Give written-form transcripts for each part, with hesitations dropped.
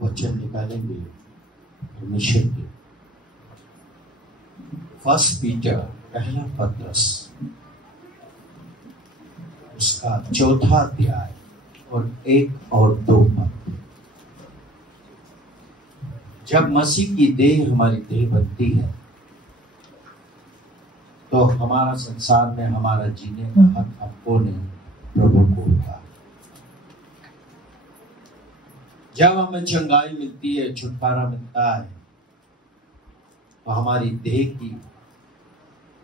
वचन निकालेंगे परमेश्वर के। फर्स्ट पीटर पहला पत्रस उसका 4था अध्याय और 1 और 2 पद। जब मसीह की देह हमारी देह बनती है तो हमारा संसार में हमारा जीने का हक हमको नहीं, प्रभु को होता है। जब हमें चंगाई मिलती है, छुटकारा मिलता है, तो हमारी देह की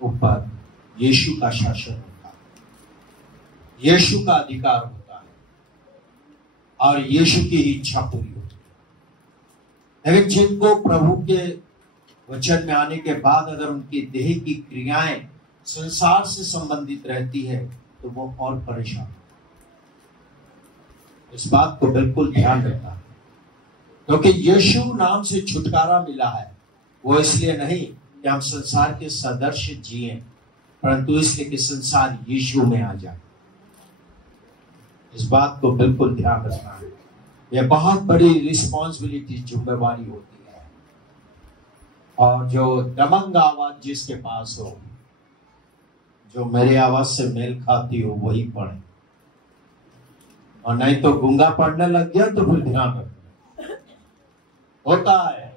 ऊपर यीशु का शासन होता है, यीशु का अधिकार होता है और यीशु की ही इच्छा पूरी होती है। लेकिन जिनको प्रभु के वचन में आने के बाद अगर उनकी देह की क्रियाएं संसार से संबंधित रहती है तो वो और परेशान। इस बात को बिल्कुल ध्यान रखना, क्योंकि यीशु नाम से छुटकारा मिला है वो इसलिए नहीं कि हम संसार के सदृश जिए, परंतु इसलिए कि संसार यीशु में आ जाए। इस बात को बिल्कुल ध्यान रखना है। यह बहुत बड़ी रिस्पॉन्सिबिलिटी, जिम्मेवारी होती है। और जो दमंग आवाज जिसके पास हो, जो मेरे आवाज से मेल खाती हो, वही पढ़े, और नहीं तो गूंगा पढ़ने लग गया तो फिर ध्यान रखना। होता है,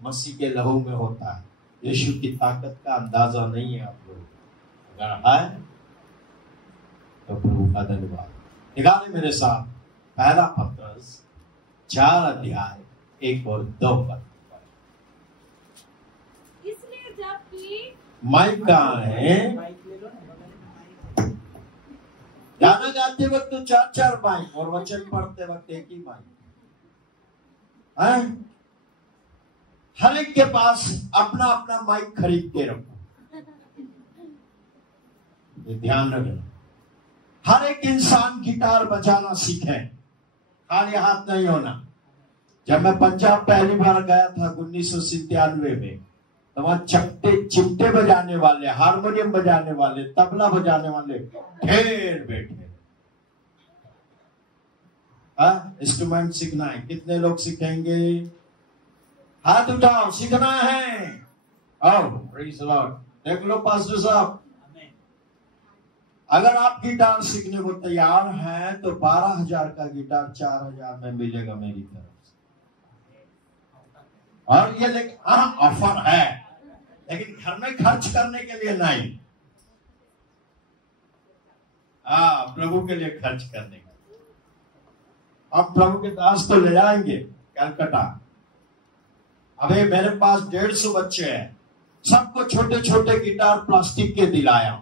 मसीह के लहू में होता है। यीशु की ताकत का अंदाजा नहीं है आप लोग, अगर है तो प्रभु का धन्यवाद। निकाले मेरे साथ पहला पत्रस 4 अध्याय 1 और 2 पद। इसलिए जबकि माइक कहाँ है? गाना गाते वक्त तो 4-4 माइक और वचन पढ़ते वक्त एक ही माइक है। हर एक के पास अपना अपना माइक खरीद के रखो, ये ध्यान रखना। हर एक इंसान गिटार बजाना सीखे, खाली हाथ नहीं होना। जब मैं पंजाब पहली बार गया था 1997 में, तो वहां चिमटे बजाने वाले, हारमोनियम बजाने वाले, तबला बजाने वाले ढेर बैठे। इंस्ट्रूमेंट सीखना है, कितने लोग सीखेंगे? हाथ उठाओ, सीखना है। आओ, प्रेज़ द लॉर्ड। देख लो पास्टर साहब, अगर आप गिटार सीखने को तैयार हैं तो 12,000 का गिटार 4,000 में मिलेगा मेरी तरफ से। और ये लेकिन ऑफर है, लेकिन घर में खर्च करने के लिए नहीं, प्रभु के लिए खर्च करने का। अब प्रभु के दास को ले जाएंगे कलकत्ता। अबे मेरे पास 150 बच्चे हैं, सबको छोटे छोटे गिटार प्लास्टिक के दिलाया।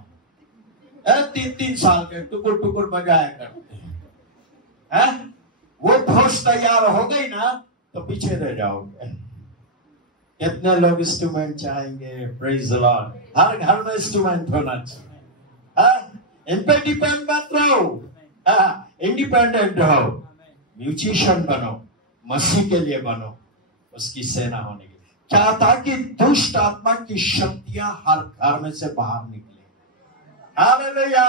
3-3 साल के टुकुर टुकुर बजाया करते हैं। वो भोज तैयार हो गई ना तो पीछे रह जाओगे। कितने लोग इंस्ट्रूमेंट चाहेंगे? Praise the Lord. हर घर में इंस्ट्रूमेंट होना चाहिए। इन पे डिपेंड मत रहो, इंडिपेंडेंट रहो, म्यूजिशियन बनो, मसीह के लिए बनो, उसकी सेना होने के लिए। क्या था कि दुष्ट आत्मा की शक्तियां हर घर में से बाहर निकले। हालेलुया।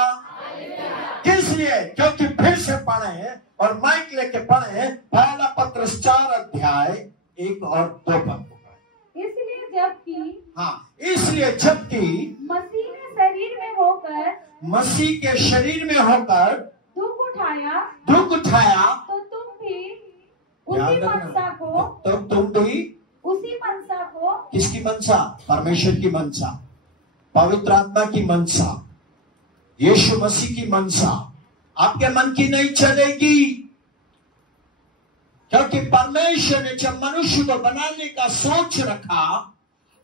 किस लिए? क्योंकि फिर से पढ़े और माइक लेके पढ़े पहला पत्रस 4 अध्याय 1 और 2 पद। इसलिए जबकि इसलिए जबकि मसीह ने शरीर में होकर, मसीह के शरीर में होकर दुख उठाया, तो तुम भी उसी मनसा को, तुम भी उसी मनसा को, किसकी मनसा? परमेश्वर की मनसा, पवित्र आत्मा की मनसा, यीशु मसीह की मनसा आपके मन की नहीं चलेगी। क्योंकि परमेश्वर ने जब मनुष्य को बनाने का सोच रखा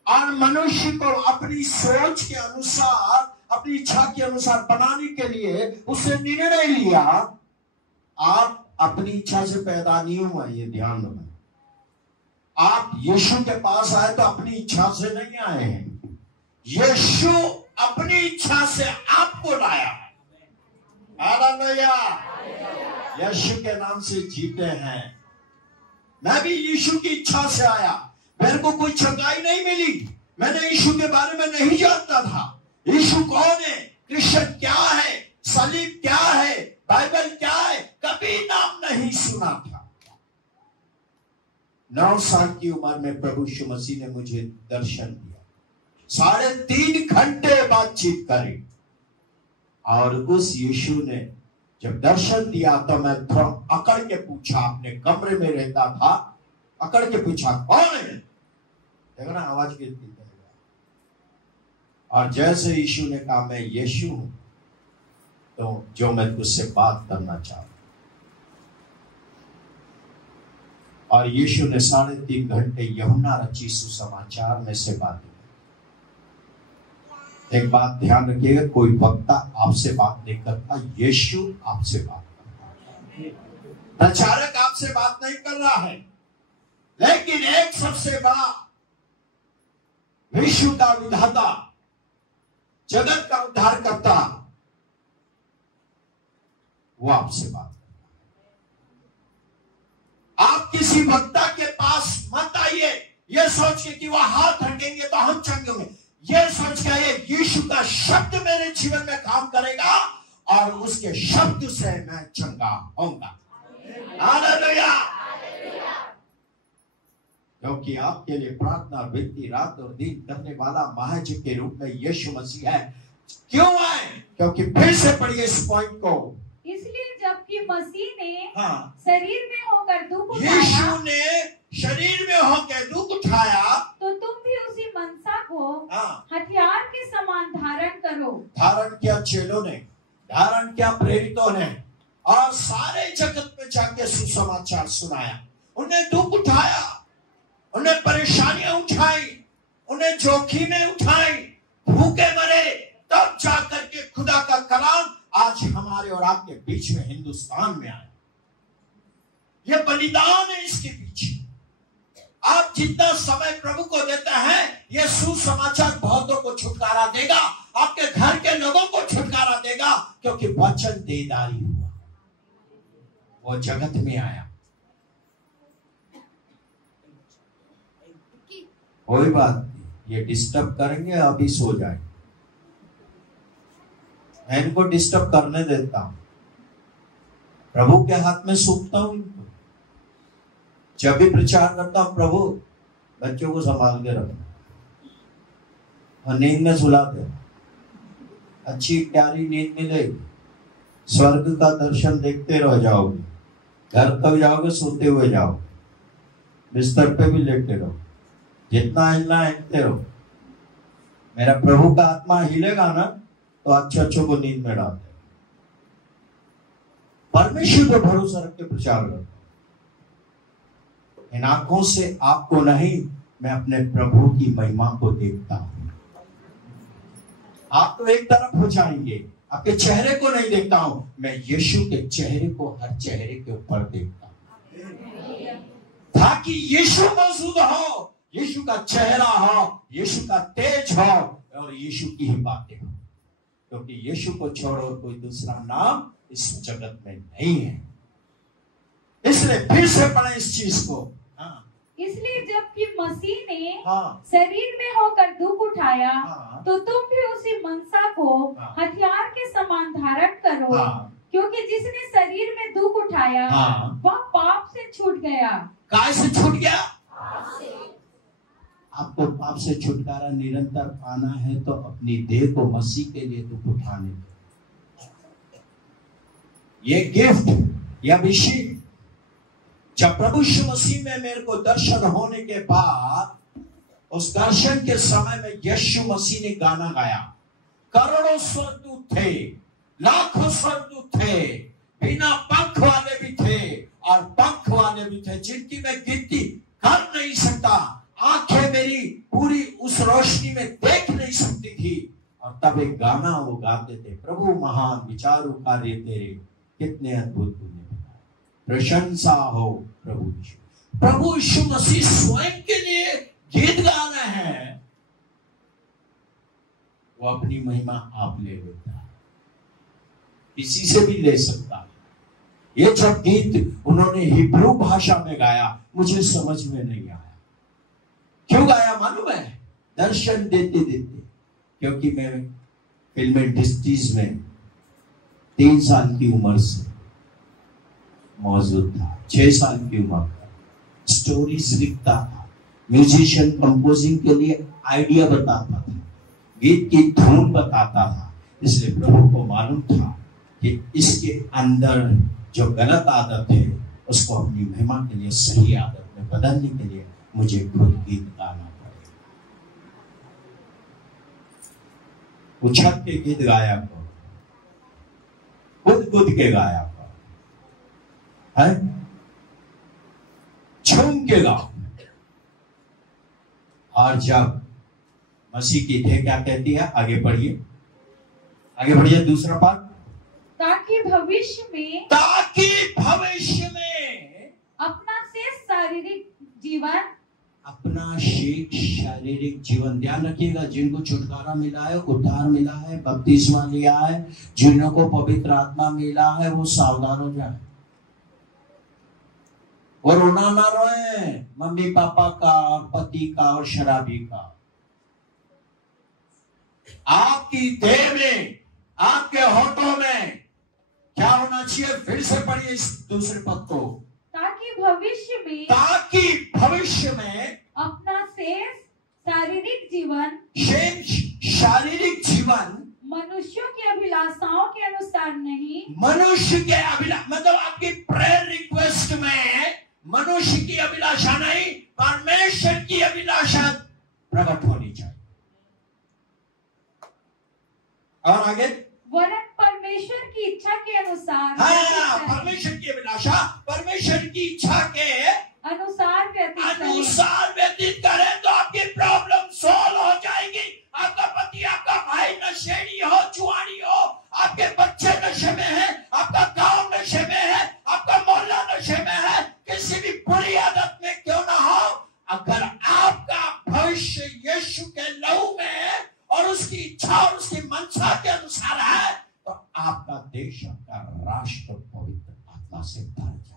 और मनुष्य को अपनी सोच के अनुसार, अपनी इच्छा के अनुसार बनाने के लिए उसने निर्णय लिया। आप अपनी इच्छा से पैदा नहीं हुआ, ये ध्यान रखना। आप यीशु के पास आए तो अपनी इच्छा से नहीं आए हैं, यीशु अपनी इच्छा से आपको लाया। हालेलुया। यीशु के नाम से जीते हैं। मैं भी यीशु की इच्छा से आया, मेरे को कोई चंगाई नहीं मिली, मैंने यीशु के बारे में नहीं जानता था। यीशु कौन है, क्रिश्चियन क्या है, सलीब क्या है, बाइबल क्या है, कभी नाम नहीं सुना था। 9 साल की उम्र में प्रभु यीशु मसीह ने मुझे दर्शन दिया। 3.5 घंटे बातचीत करी और उस यीशु ने जब दर्शन दिया तो मैं थोड़ा अकड़ के पूछा, अपने कमरे में रहता था, अकड़ के पूछा कौन है? देखो ना आवाज गिरती है। और जैसे यीशु ने कहा मैं यीशु हूं, तो जो मैं तुझसे बात करना चाहता। और यीशु ने 3.5 घंटे यूहन्ना रचित सुसमाचार में से बातें। एक बात ध्यान रखिएगा, कोई वक्ता आपसे बात नहीं करता, यीशु आपसे बात करता है। प्रचारक आपसे बात नहीं कर रहा है, लेकिन एक सबसे बड़ा विश्व का विधाता, जगत का उद्धार करता, वो आपसे बात करता है। आप किसी वक्ता के पास मत आइए ये सोच के कि वह हाथ रखेंगे तो हम चंगे होंगे। ये सोच के आइए यीशु का शब्द मेरे जीवन में काम करेगा और उसके शब्द से मैं चंगा होऊंगा। हालेलुया। क्योंकि आपके लिए प्रार्थना विनती रात और दिन करने वाला महायाजक के रूप में यीशु मसीह है। क्यों है? क्योंकि फिर से पढ़िए इस पॉइंट को। इसलिए जबकि मसीह ने हाँ, शरीर में होकर दुख उठाया, यीशु ने शरीर में होकर दुख उठाया, तो तुम भी उसी मनसा को हाँ, हथियार के समान धारण करो। धारण किया चेलों ने, धारण किया प्रेरितों ने, और सारे जगत में जाके सुसमाचार सुनाया। उन्हें दुख उठाया, उन्हें परेशानियां उठाई, उन्हें जोखिमें उठाई, भूखे मरे, तब जाकर के खुदा का कलाम आज हमारे और आपके बीच में हिंदुस्तान में आया। ये बलिदान है इसके पीछे। आप जितना समय प्रभु को देता है, ये सुसमाचार बहुतों को छुटकारा देगा, आपके घर के लोगों को छुटकारा देगा, क्योंकि वचन देदारी हुआ, वो जगत में आया। कोई बात नहीं, ये डिस्टर्ब करेंगे, अभी सो जाए। मैं इनको डिस्टर्ब करने देता हूं, प्रभु के हाथ में सौंपता हूं इनको। जब भी प्रचार करता हूं, प्रभु बच्चों को संभाल के रखो और नींद में सुला दे, अच्छी प्यारी नींद मिलेगी, स्वर्ग का दर्शन देखते रह जाओगे, घर तक जाओगे सोते हुए जाओगे, बिस्तर पे भी लेटे रहो, जितना हिलना हिलते रहो। मेरा प्रभु का आत्मा हिलेगा ना तो अच्छों को नींद में डालते। परमेश्वर पे भरोसा रख के प्रचार करता। इन आंखों से आपको नहीं, मैं अपने प्रभु की महिमा को देखता हूं। आप तो एक तरफ हो जाएंगे, आपके चेहरे को नहीं देखता हूं, मैं यीशु के चेहरे को हर चेहरे के ऊपर देखता हूं, ताकि यीशु मौजूद हो, यीशु का चेहरा हो, यीशु का तेज हो और यीशु की ही बातें हो। क्योंकि यीशु को छोड़ो कोई दूसरा नाम इस जगत में नहीं है। इसलिए फिर से पढ़े इस चीज को। हाँ। इसलिए जबकि मसीह ने हाँ, शरीर में होकर दुख उठाया, हाँ, तो तुम भी उसी मनसा को हाँ, हथियार के समान धारण करो। हाँ, क्योंकि जिसने शरीर में दुख उठाया, हाँ, वह पाप से छूट गया। काय से छूट गया? आपको पाप से छुटकारा निरंतर पाना है तो अपनी देह को मसीह के लिए दुख उठाने दो। ये गिफ्ट, यह अभिषेक जब प्रभु यीशु मसीह में मेरे को दर्शन होने के बाद, उस दर्शन के समय में यीशु मसीह ने गाना गाया। करोड़ों स्वर्गदूत थे, लाखों स्वर्गदूत थे, बिना पंख वाले भी थे और पंख वाले भी थे, जिनकी मैं गिनती कर नहीं सकता। आंखें मेरी पूरी उस रोशनी में देख नहीं सकती थी। और तब एक गाना वो गाते थे, प्रभु महान विचारों कार्य तेरे, कितने अद्भुत तूने बनाए, प्रशंसा हो प्रभु यीशु। प्रभु यीशु मसीह स्वयं के लिए गीत गा रहे हैं, वो अपनी महिमा आप ले लेता है, किसी से भी ले सकता है। ये जब गीत उन्होंने हिब्रू भाषा में गाया, मुझे समझ में नहीं आया। क्यों गाया मालूम है? दर्शन देते देते, क्योंकि मैं फिल्म इंडस्ट्रीज में 3 साल की उम्र से मौजूद था, 6 साल की उम्र था, स्टोरीज लिखता था, म्यूजिशियन कंपोजिंग के लिए आइडिया बताता था, गीत की धुन बताता था। इसलिए प्रभु को मालूम था कि इसके अंदर जो गलत आदत है उसको अपनी महिमा के लिए सही आदत में बदलने के लिए मुझे खुद गीत गाना पड़ेगा। उछक के गीत गाया करो, खुद खुद के गाया करो, है झूम के गाओ। और जब मसीह की देह क्या कहती है, आगे पढ़िए, आगे बढ़िए, दूसरा पाठ, ताकि भविष्य में अपना शेष शारीरिक जीवन, ध्यान रखिएगा, जिनको छुटकारा मिला है, उद्धार मिला है, बपतिस्मा लिया है, जिन्हों को पवित्र आत्मा मिला है, वो सावधान हो जाए। वो रोना ना रोए मम्मी पापा का, पति का और शराबी का। आपकी देह में, आपके होठों में क्या होना चाहिए? फिर से पढ़िए इस दूसरे पद को, ताकि भविष्य में अपना शेष शारीरिक जीवन मनुष्यों की अभिलाषाओं के अनुसार नहीं, मनुष्य के अभिलाषा मतलब आपकी प्रेयर रिक्वेस्ट में मनुष्य की अभिलाषा नहीं, परमेश्वर की अभिलाषा प्रकट होनी चाहिए। और आगे, वरन परमेश्वर की इच्छा के अनुसार, हाँ, परमेश्वर की अभिलाषा परमेश्वर की इच्छा के अनुसार व्यतीत करें तो आपकी प्रॉब्लम सॉल्व हो जाएगी। आपका पति, आपका भाई नशेड़ी हो, जुआनी हो, आपके बच्चे नशे में है, आपका गांव नशे में है, आपका मोहल्ला नशे में है, किसी भी बुरी आदत में क्यों ना हो, अगर आपका भविष्य यीशु के लहू में है और उसकी इच्छा और उसकी मंशा के अनुसार है, तो आपका देश, आपका राष्ट्र पवित्र आत्मा से भर जाएगा।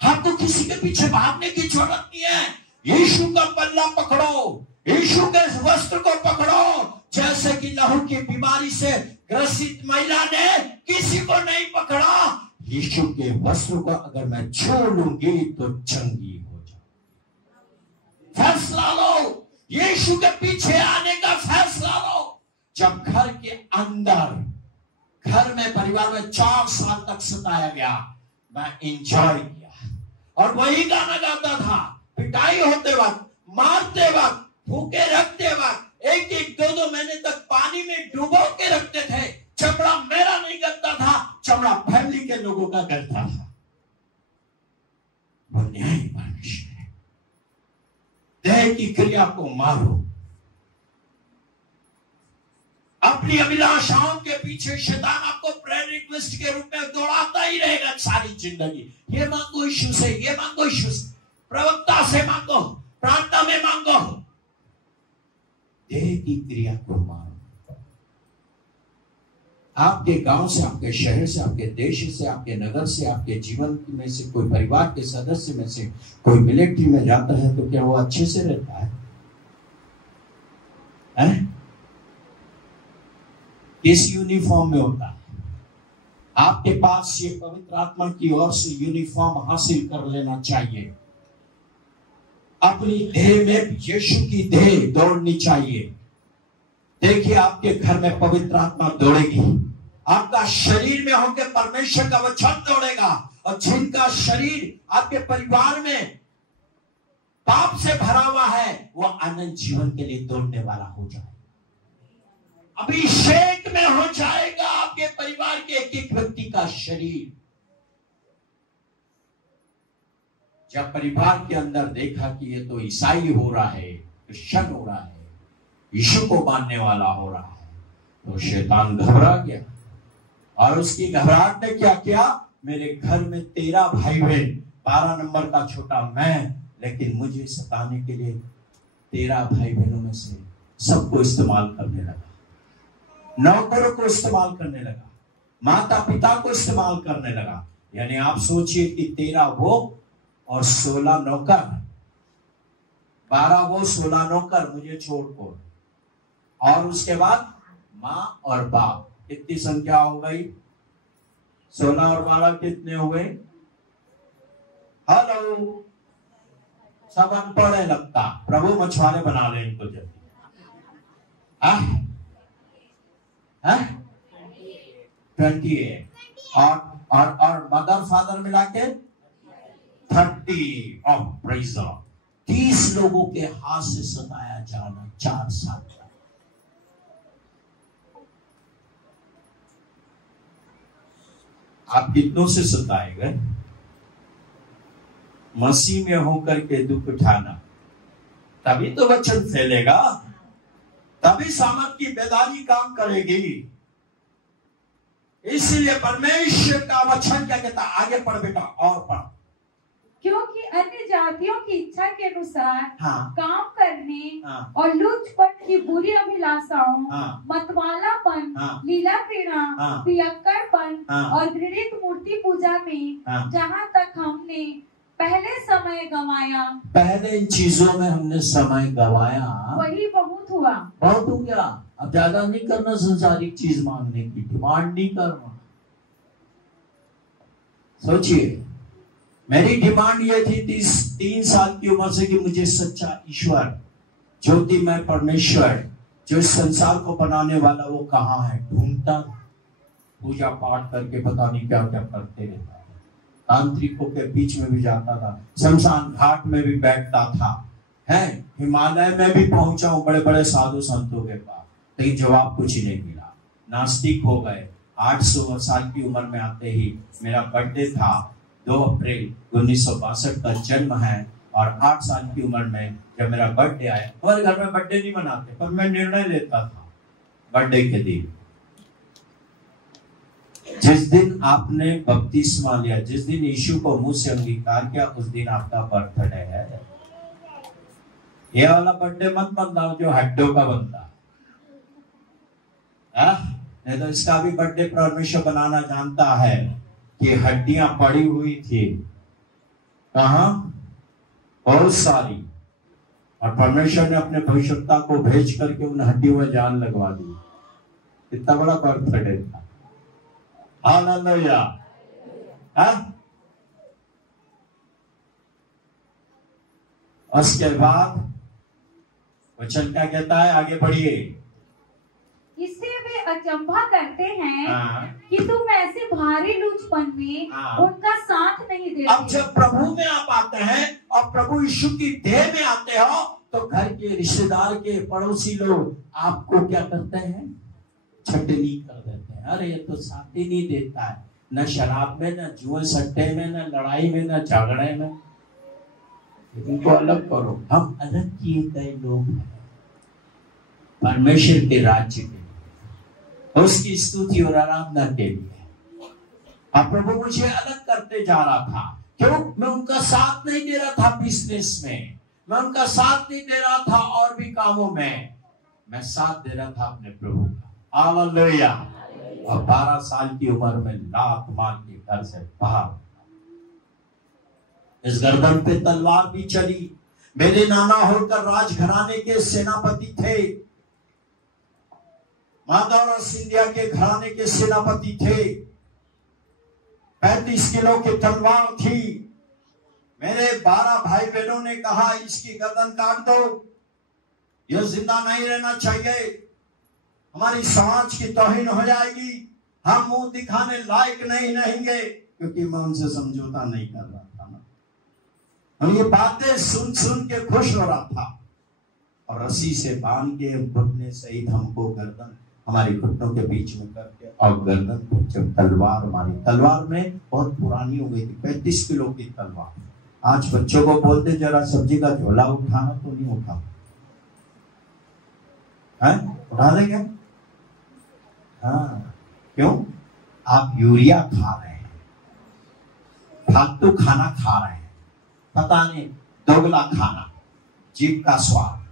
आपको किसी के पीछे भागने की जरूरत नहीं है। यीशु का पल्ला पकड़ो, यीशु के वस्त्र को पकड़ो। जैसे कि लहू की बीमारी से ग्रसित महिला ने किसी को नहीं पकड़ा, यीशु के वस्त्र को अगर मैं छू लूंगी तो चंगी हो जाऊंगी। फैसला लो, यीशु के पीछे आने का फैसला लो। जब घर के अंदर, घर में, परिवार में 4 साल तक सताया गया, मैं एंजॉय किया और वही गाना गाता था। पिटाई होते वक्त, मारते वक्त, भूखे रखते वक्त, 1-2 महीने तक पानी में डुबो के रखते थे। चमड़ा मेरा नहीं गलता था, चमड़ा फैमिली के लोगों का गलता था। वो न्यायी परमेश्वर है। देह की क्रिया को मारो, अपनी अभिलाषाओं के पीछे शैतान आपको प्रेयर रिक्वेस्ट के रूप में दौड़ाता ही रहेगा सारी जिंदगी। ये मांगो यीशु से, ये मांगो यीशु से, प्रवक्ता से मांगो, प्रार्थना में मांगो। देह की क्रिया को मारो। आपके गांव से, आपके शहर से, आपके देश से, आपके नगर से, आपके जीवन में से कोई परिवार के सदस्य में से कोई मिलिट्री में जाता है तो क्या वो अच्छे से रहता है? किस यूनिफॉर्म में होता है? आपके पास ये पवित्र आत्मा की ओर से यूनिफॉर्म हासिल कर लेना चाहिए। अपनी देह में यीशु की देह दौड़नी चाहिए। देखिए, आपके घर में पवित्र आत्मा दौड़ेगी, आपका शरीर में होकर परमेश्वर का वचन दौड़ेगा, और जिनका शरीर आपके परिवार में पाप से भरा हुआ है वो अनंत जीवन के लिए दौड़ने वाला हो जाए, अभिषेक में हो जाएगा आपके परिवार के एक व्यक्ति का शरीर। जब परिवार के अंदर देखा कि ये तो ईसाई हो रहा है, क्रिश्चियन हो रहा है, यीशु को मानने वाला हो रहा है, तो शैतान घबरा गया। और उसकी घबराहट ने क्या किया? मेरे घर में 13 भाई बहन, 12 नंबर का छोटा मैं, लेकिन मुझे सताने के लिए 13 भाई बहनों में से सबको इस्तेमाल करने लगा। नौकरों को इस्तेमाल करने लगा, माता पिता को इस्तेमाल करने लगा। यानी आप सोचिए कि 13 वो और 16 नौकर, 12 वो 16 नौकर मुझे छोड़कर, और उसके बाद माँ और बाप, कितनी संख्या हो गई? 16 और 12 कितने हो गए? हेलो, सब अनपढ़ है लगता, प्रभु मछुआरे बना ले इनको जल्दी। 28 और मदर फादर मिला के 30 ऑफ प्रेज द लॉर्ड। 30 लोगों के हाथ से सताया जाना 4 साल का। आप कितनों से सताए गए? मसीह में होकर के दुख उठाना, तभी तो वचन फैलेगा, तभी सामर्थ की बेदारी काम करेगी। इसलिए परमेश्वर का वचन क्या कहता? आगे पढ़ बेटा, और पढ़। क्योंकि अन्य जातियों की इच्छा के अनुसार काम करने और लुचपन की बुरी अभिलाषाओं, मतवालापन, लीला क्रीड़ा, पियक्कड़पन और घृणित मूर्ति पूजा में जहाँ तक हमने पहले समय गंवाया, पहले इन चीजों में हमने समय गंवाया, वही बहुत हुआ। बहुत हो गया। अब ज्यादा नहीं करना संसारिक चीज मांगने की, डिमांड नहीं करना। सोचिए, मेरी डिमांड ये थी 3 साल की उम्र से कि मुझे सच्चा ईश्वर, ज्योतिमय परमेश्वर, जो इस संसार को बनाने वाला, वो कहाँ है ढूंढता। पूजा पाठ करके पता नहीं क्या क्या करते रहता, तांत्रिकों के बीच में भी जाता था, शमशान घाट में भी बैठता था, है हिमालय में भी पहुंचा हूं बड़े बड़े साधु संतों के पास, लेकिन जवाब कुछ ही नहीं मिला। नास्तिक हो गए। 800 साल की उम्र में आते ही मेरा बर्थडे था, 2 अप्रैल 1962 का जन्म है, और 8 साल की उम्र में जब मेरा बर्थडे आया, हमारे घर में बर्थडे नहीं मनाते, पर मैं निर्णय लेता था बर्थडे के दिन, जिस दिन आपने बपतिस्मा लिया, जिस दिन यीशु को मुंह से अंगीकार किया, उस दिन आपका बर्थडे है। ये वाला बर्थडे मत बनाओ जो हड्डों का बनता है, नहीं तो इसका भी बर्थडे परमेश्वर बनाना जानता है कि हड्डियां पड़ी हुई थी कहां, बहुत सारी, और परमेश्वर ने अपने भविष्यवक्ता को भेज करके उन हड्डियों में जान लगवा दी। इतना बड़ा बर्थडे था। हालेलुया। उसके बाद वचन क्या कहता है? आगे बढ़िए। इससे वे अचंभा करते हैं कि तुम ऐसे भारी लुचपन में उनका साथ नहीं देते। अब जब प्रभु में आप आते हैं और प्रभु यीशु की देह में आते हो, तो घर के रिश्तेदार के पड़ोसी लोग आपको क्या करते हैं? छटनी कर देते हैं। अरे ये तो साथ ही नहीं देता है, न शराब में, न जुए सट्टे में, न लड़ाई में, न झगड़े में। इनको अलग करो। हम अलग किए गए लोग हैं परमेश्वर के राज्य के, उसकी स्तुति और आराधना के लिए। अब प्रभु मुझे अलग करते जा रहा था। क्यों? मैं उनका साथ नहीं दे रहा था बिजनेस में, मैं उनका साथ नहीं दे रहा था और भी कामों में, मैं साथ दे रहा था अपने प्रभु का। हालेलुया। और 12 साल की उम्र में लात मार के घर से बाहर, इस गर्दन पे तलवार भी चली। मेरे नाना होकर राजघराने के सेनापति थे, माधव और सिंधिया के घराने के सेनापति थे। 35 किलो की तलवार थी। मेरे 12 भाई बहनों ने कहा इसकी गर्दन काट दो, यह जिंदा नहीं रहना चाहिए, हमारी समाज की तौहीन हो जाएगी, हम मुंह दिखाने लायक नहीं रहेंगे। क्योंकि मैं उनसे समझौता नहीं कर रहा था ना, हम ये बातें सुन सुन के खुश हो रहा था। और रस्सी से बांध के घुटने सहित हमको गर्दन, हमारे घुटनों के बीच में करके और गर्दन पर जब तलवार मारी, तलवार में बहुत पुरानी हो गई थी, 35 किलो की तलवार। आज बच्चों को बोलते जरा सब्जी का झोला उठाना, तो नहीं उठा, उठा देंगे? हाँ, क्यों? आप यूरिया खा रहे हैं, फालतू खाना खा रहे हैं, पता नहीं दोगला खाना, जीभ का स्वाद,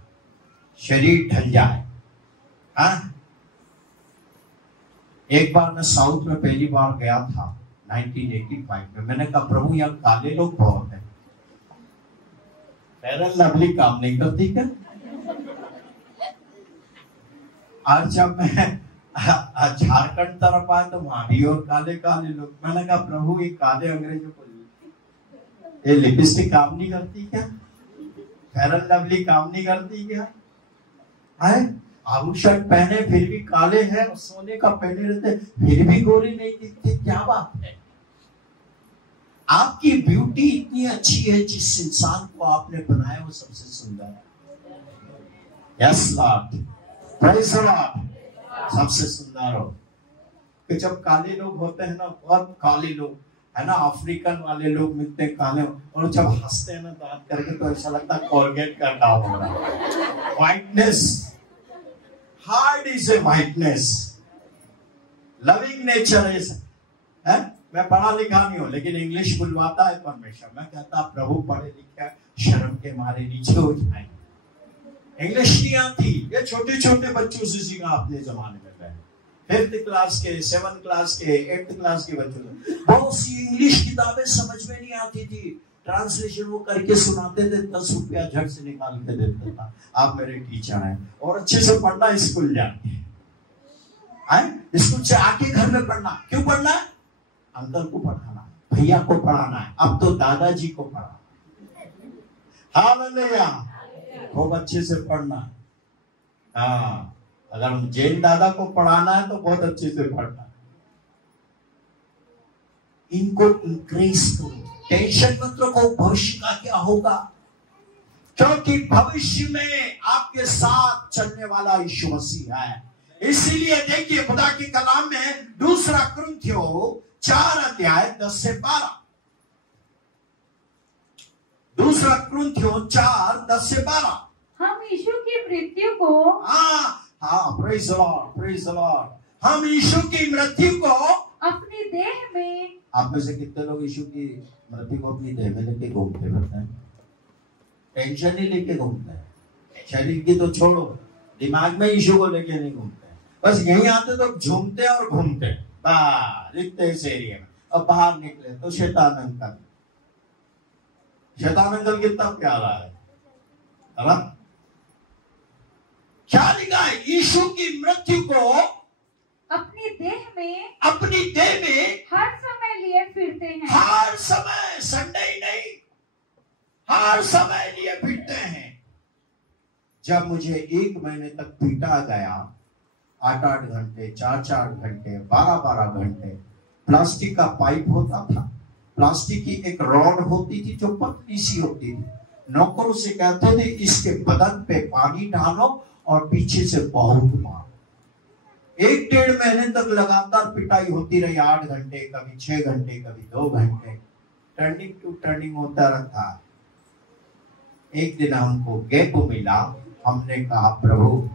शरीर ढल जाए। हाँ, एक बार मैं साउथ में पहली बार गया था 1985 में। मैंने कहा प्रभु यहाँ काले लोग बहुत हैं, फेयर एंड लवली काम नहीं करती क्या? आज जब मैं झारखंड तरफ आया तो वहां भी और काले काले लोग। मैंने कहा प्रभु ये काले अंग्रेजों को ये लिपस्टिक काम नहीं करती क्या? फेयर एंड लवली काम नहीं करती क्या? है आबू शर्ट पहने फिर भी काले हैं, और सोने का पहने रहते फिर भी गोरे नहीं दिखते, क्या बात है? आपकी ब्यूटी इतनी अच्छी है, जिस इंसान को आपने बनाया वो सबसे सुंदर है। Yes Lord, praise the Lord, सबसे सुंदर हो। कि जब काले लोग होते हैं ना, बहुत काले लोग है ना, अफ्रीकन वाले लोग मिलते हैं काले, और जब हंसते हैं ना दांत करके तो ऐसा लगता है कोलगेट का काम हो रहा है। Whiteness, hard is a whiteness, loving nature is है। मैं पढ़ा लिखा नहीं हूं, लेकिन इंग्लिश बुलवाता है परमेश्वर। मैं कहता प्रभु पढ़े लिखे शर्म के मारे नीचे हो जाए। इंग्लिश नहीं आती, ये छोटे छोटे बच्चों से सीखा अपने जमाने में। 5th क्लास के, 7th क्लास के, 8th क्लास के बच्चों को बहुत सी इंग्लिश किताबें समझ में नहीं आती थी। ट्रांसलेशन वो करके सुनाते थे, 10 रुपया झट से निकाल के देता था, आप मेरे टीचर हैं और अच्छे से पढ़ना, स्कूल जाके है, स्कूल से आके घर में पढ़ना। क्यों पढ़ना है? अंकल को पढ़ाना है, भैया को पढ़ाना है, अब तो दादाजी को पढ़ाना। हालेलुया, खूब अच्छे से पढ़ना। हाँ, अगर जैन दादा को पढ़ाना है तो बहुत अच्छे से पढ़ना। इनको इंक्रीज करो, टेंशन मत रखो भविष्य का क्या होगा, क्योंकि भविष्य में आपके साथ चलने वाला यीशु मसीह है। इसीलिए देखिए खुदा के कलाम में 2 कुरिन्थियों 4 अध्याय 10 से 12, 2 कुरिन्थियों 4 10 से 12, हम यीशु की मृत्यु को, हाँ praise the Lord, praise the Lord, हम यीशु की मृत्यु को अपनी देह में, आप में से कितने लोग यीशु की मृत्यु को अपनी देह में लेके घूमते रहते हैं? टेंशन नहीं लेके घूमते हैं, शरीर की तो छोड़ो, दिमाग में यीशु को लेके नहीं घूमते हैं। बस यहीं आते तो झूमते और घूमते लिखते इस एरिया में, और बाहर निकले तो शैतान अंकल, शैतान अंकल कितना प्यारा है ना? क्या लिखा है? यीशु की मृत्यु को अपनी देह में, अपनी देह में हर समय लिए फिरते हैं। हर समय, संडे ही नहीं, हर समय लिए फिरते हैं। जब मुझे 1 महीने तक पीटा गया, 8-8 घंटे, 4-4 घंटे, 12-12 घंटे, प्लास्टिक का पाइप होता था, प्लास्टिक की एक रॉड होती थी जो पतली सी होती थी, नौकरों से कहते थे इसके बदन पे पानी डालो और पीछे से बहुत मारो। 1-1.5 महीने तक लगातार पिटाई होती रही, 8 घंटे, कभी 6 घंटे, कभी 2 घंटे, टर्निंग टू टर्निंग होता रहता। एक दिन हमको गैप मिला, हमने कहा प्रभु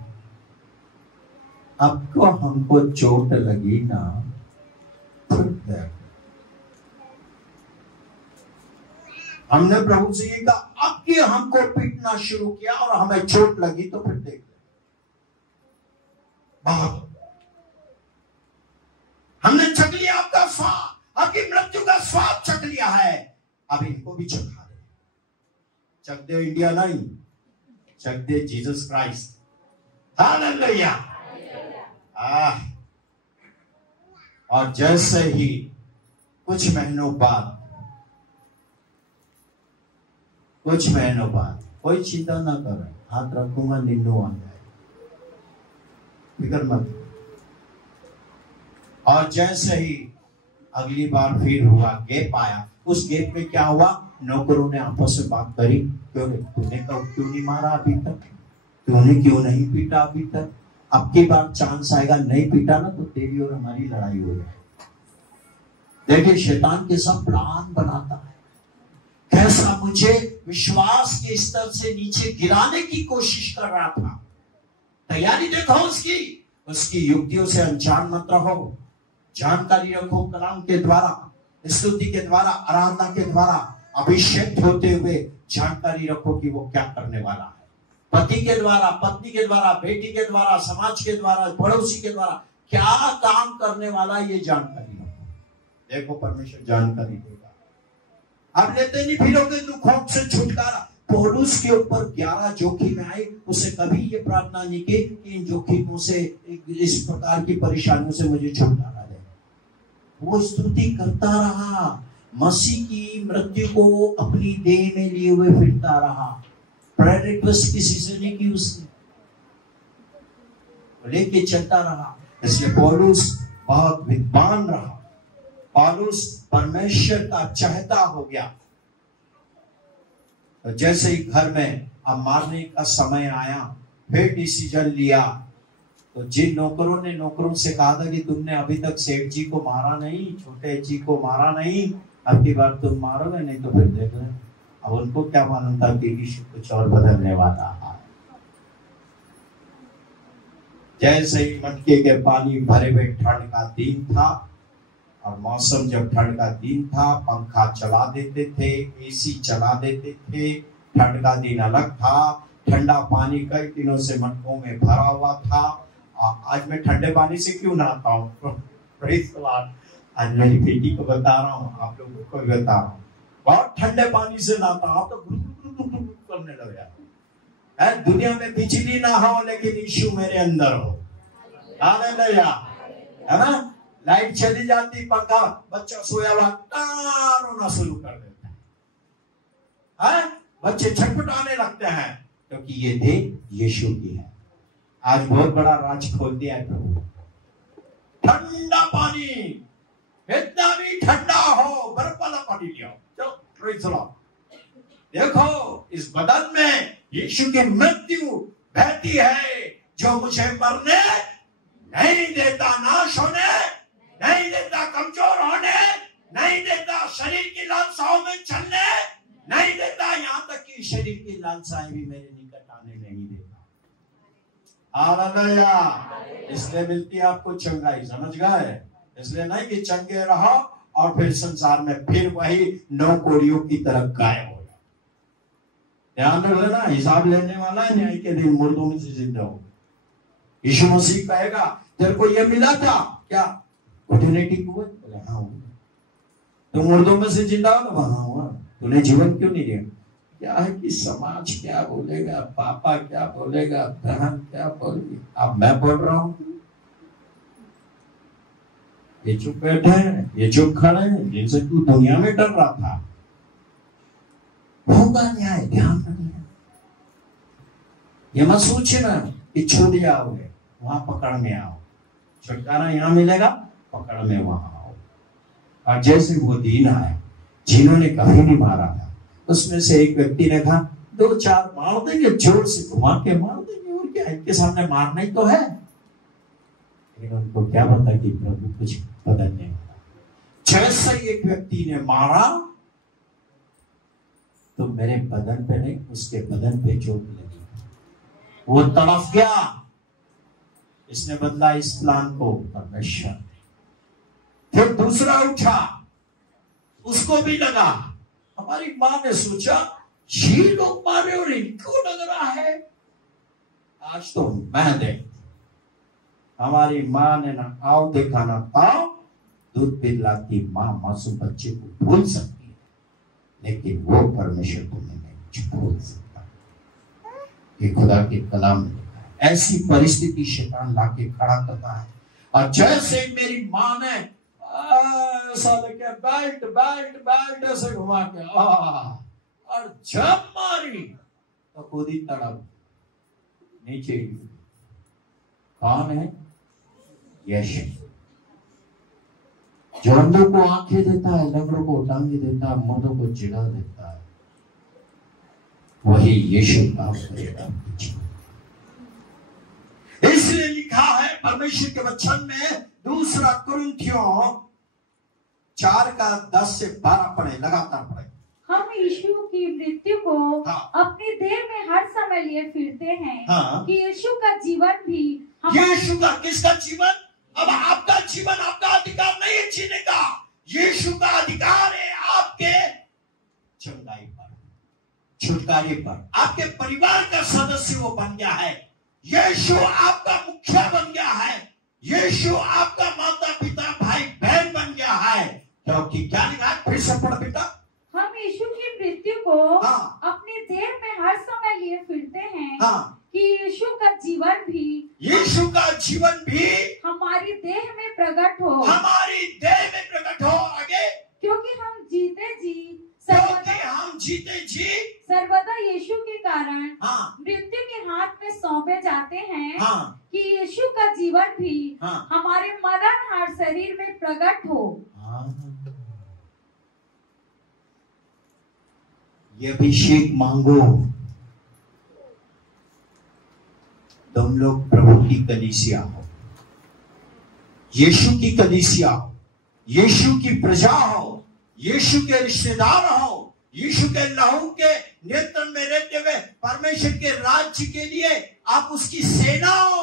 अब तो हमको चोट लगी ना, हमने प्रभु से ये कहा अब कि हमको पीटना शुरू किया और हमें चोट लगी तो फिर देख बहुत, हमने चख लिया आपका स्वाद, आपकी मृत्यु का स्वाद चख लिया है, अब इनको भी चखा दे। चख दे इंडिया नहीं, चख दे जीसस क्राइस्ट। हालेलुया। और जैसे ही कुछ महीनों बाद, कोई चिंता ना करें, हाथ रखूंगा निन्नू आ जाए, फिक्र मत। और जैसे ही अगली बार फिर हुआ, गैप आया, उस गैप में क्या हुआ, नौकरों ने आपस में बात करी, तूने क्यों नहीं मारा अभी तक, तूने क्यों नहीं पीटा अभी तक, अब की बार चांस आएगा, नहीं पीटा ना तो तेरी और हमारी लड़ाई हो जाए। देखिए शैतान के सब प्लान बनाता है, कैसा मुझे विश्वास के स्तर से नीचे गिराने की कोशिश कर रहा था। तैयारी देखो उसकी युक्तियों से अनजान मत रहो, जानकारी रखो कलाम के द्वारा, स्तुति के द्वारा, आराधना के द्वारा, अभिषेक होते हुए जानकारी रखो कि वो क्या करने वाला है। पति के द्वारा, पत्नी के द्वारा, बेटी के द्वारा, समाज के द्वारा, पड़ोसी के द्वारा क्या काम करने वाला है, ये जानकारी रखो। देखो परमेश्वर जानकारी देगा। आप लेते नहीं फिरोगे दुखों से छुटकारा। पौलुस के ऊपर 11 जोखिम आए, उसे कभी ये प्रार्थना नहीं की कि इन जोखिमों से, इस प्रकार की परेशानियों से मुझे छुटकारा दे। वो स्तुति करता रहा, मसीह की मृत्यु को अपनी देह में लिए हुए फिरता रहा। प्रेयर रिक्वेस्ट किसी से नहीं की उसने, लेके चलता रहा। इसलिए पौलुस बहुत विद्वान रहा। पौलुस परमेश्वर का चाहता हो गया। तो जैसे ही घर में अब मारने का समय आया, फिर डिसीजन लिया। तो जिन नौकरों से कहा था कि तुमने अभी तक सेठ जी को मारा नहीं, छोटे जी को मारा नहीं, अब की बार तुम मारोगे, नहीं तो फिर देख लो। अब उनको क्या मालूम था कि यीशु कुछ और बदलने वाला है। जैसे ही मटके के पानी भरे हुए ठंड का दिन था, और मौसम जब ठंड का दिन था, पंखा चला देते थे, एसी चला देते थे। ठंड का दिन अलग था, ठंडा पानी कई दिनों से मटकों में भरा हुआ था। आज मैं ठंडे पानी से क्यों नहाता हूँ? आज मेरी बेटी को बता रहा हूँ, आप लोगों को भी बता रहा हूँ। बहुत ठंडे पानी से नहाता हूँ, तो करने लग जाता है। दुनिया में बिजली ना हो, लेकिन यीशु मेरे अंदर हो। हालेलुया, है ना? लाइट चली जाती, पंखा, बच्चा सोया हुआ रोना शुरू कर देता है। बच्चे छटपटाने लगते हैं, क्योंकि ये देह यीशु की है। आज बहुत बड़ा राज खोल दिया है प्रभु। ठंडा पानी, इतना भी ठंडा हो, बर्फ वाला पानी लिया। देखो, इस बदन में यीशु की मृत्यु बहती है, जो मुझे मरने नहीं देता, नाश होने नहीं देता, कमजोर होने नहीं देता, शरीर की लालसाओं में चलने नहीं देता, यहां तक कि शरीर की लालसाएं भी मेरे निकट आने नहीं देता। हालेलुया। इसलिए मिलती है आपको चंगाई, समझ गए? इसलिए नहीं कि चंगे रहो और फिर संसार में फिर वही 9 कोड़ियों की तरफ गायब हो जाओ। ध्यान रख लेना, हिसाब लेने वाला है न्याय के दिन मुर्दों में से जिंदा हो। यीशु मसीह कहेगा, तेरे को यह मिला था क्या? घुटने की कुवत? बोले हाँ। तो मुर्दों में से जिंदा हो? हाँ हुआ। तूने जीवन क्यों नहीं दिया? क्या है कि समाज क्या बोलेगा, पापा क्या बोलेगा, बहन क्या बोलेगी। अब मैं बोल रहा हूं, ये चुप बैठे हैं, ये चुप खड़े हैं, जिनसे तू दुनिया में डर रहा था। होगा न्याय, ध्यान रखना। ये मत सोचना कि छूट जाओगे, वहां पकड़ में आओ। छुटकारा यहाँ मिलेगा, पकड़ में वहां आओ। और जैसे वो दिन आए जिन्होंने कभी नहीं मारा था, उसमें से एक व्यक्ति ने कहा, 2-4 मार देंगे, जोर से घुमा के मार देंगे, और क्या, इनके सामने मारना ही तो है। लेकिन उनको क्या पता कि प्रभु कुछ बदलने वाला। जैसे एक व्यक्ति ने मारा, तो मेरे बदन पे नहीं, उसके बदन पे चोट लगी, वो तड़फ गया। इसने बदला इस प्लान को परमेश्वर। फिर दूसरा उठा, उसको भी लगा। हमारी मां ने सोचा, ये लोग मारे और इनको लग रहा है, आज तो मैं दे। हमारी मां ने ना आओ देखा ना पाओ, दूध पिलाती मां मासूम बच्चे को भूल सकती है, लेकिन वो परमेश्वर को नहीं भूल सकता। ये खुदा के कलाम में ऐसी परिस्थिति शैतान लाके खड़ा करता है। और जैसे मेरी मां ने ऐसा लेके बेल्ट ऐसे घुमा के और जब मारी, तो खुद ही तड़प नीचे। कौन है? यीशु, जो अंधों को आंखें देता है, लंगड़ों को टांगे देता है, मुर्दों को जिला देता है, वही यीशु काम करेगा। इसलिए लिखा है परमेश्वर के वचन में, 2 कुरिन्थियों 4:10-12 पढ़े, लगातार पढ़े। हम यीशु की मृत्यु को अपनी देह में हर समय लिए फिरते हैं, कि यीशु का जीवन भी यीशु का, किसका जीवन? अब आपका जीवन, आपका अधिकार नहीं है जीने का। यीशु का अधिकार है आपके चंगाई पर, छुटकारे पर। आपके परिवार का सदस्य वो बन गया है। यीशु आपका मुखिया बन गया है। यीशु आपका माता पिता भाई बहन बन गया है। क्योंकि क्या लिखा है? फिर से पढ़ बेटा। हम यीशु की मृत्यु को अपनी देह में हर समय लिए फिरते हैं, कि यीशु का जीवन भी हमारी देह में प्रकट हो। हमारी देह में प्रकट हो। आगे, क्योंकि हम हमारे मरणहार शरीर में प्रकट हो। ये अभिषेक मांगो। तुम लोग प्रभु की कलीसिया हो, यीशु की कलीसिया हो, यीशु की प्रजा हो, यीशु के रिश्तेदार हो, यीशु के लहू के नियंत्रण में रहते हुए परमेश्वर के राज्य के लिए आप उसकी सेना हो।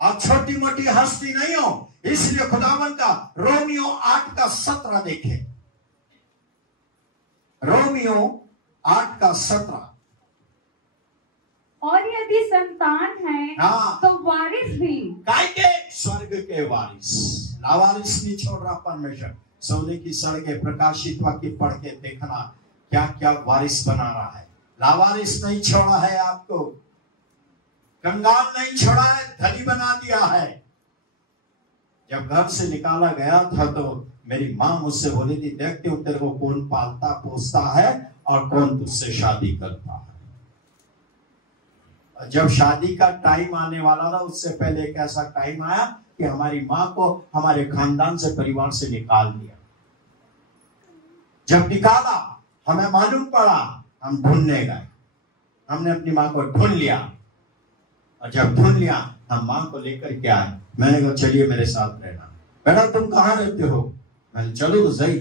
आप छोटी मोटी हस्ती नहीं हो। इसलिए खुदावन का रोमियो 8:17 देखें। रोमियो 8:17। और यदि संतान है तो वारिस भी। काय के? स्वर्ग के वारिस। लावारिस नहीं छोड़ रहा परमेश्वर। सोने की सड़कें प्रकाशित वाक्य पढ़ के देखना क्या क्या वारिस बना रहा है। लावारिस नहीं छोड़ा है आपको, कंगाल नहीं छोड़ा है, धनी बना दिया है। जब घर से निकाला गया था तो मेरी माँ मुझसे बोली थी, देखते हो तेरे को कौन पालता पोसता है और कौन तुझसे शादी करता है। जब शादी का टाइम आने वाला था उससे पहले एक ऐसा टाइम आया कि हमारी माँ को हमारे खानदान से, परिवार से निकाल दिया। जब निकाला हमें मालूम पड़ा, हम ढूंढने गए। हमने अपनी माँ को ढूंढ लिया और जब ढूंढ लिया हम माँ को लेकर के आए। मैंने कहा चलिए मेरे साथ रहना। बेटा तुम कहाँ रहते हो? मैंने चलो तो सही।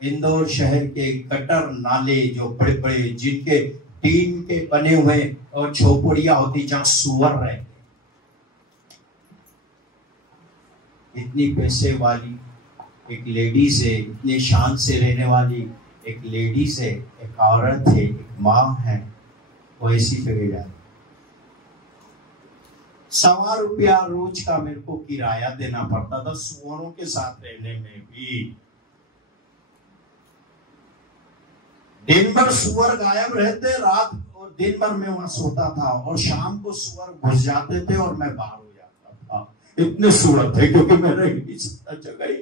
इंदौर शहर के गटर नाले जो बड़े बड़े जिनके टीन के बने हुए और झोपड़ियां होती जहां सुअर रहते, इतनी पैसे वाली एक लेडीज है, इतने शान से रहने वाली एक लेडीज है, एक औरत है, एक माँ है, वो ऐसी जगह जा रही। ₹100 रोज का मेरे को किराया देना पड़ता था सुअरों के साथ रहने में भी। दिन भर सुअर गायब रहते, रात और दिन भर मैं वहां सोता था और शाम को सुअर घुस जाते थे और मैं बाहर हो जाता था। इतने सुअर थे क्योंकि मैं रह नहीं सकता जगह ही।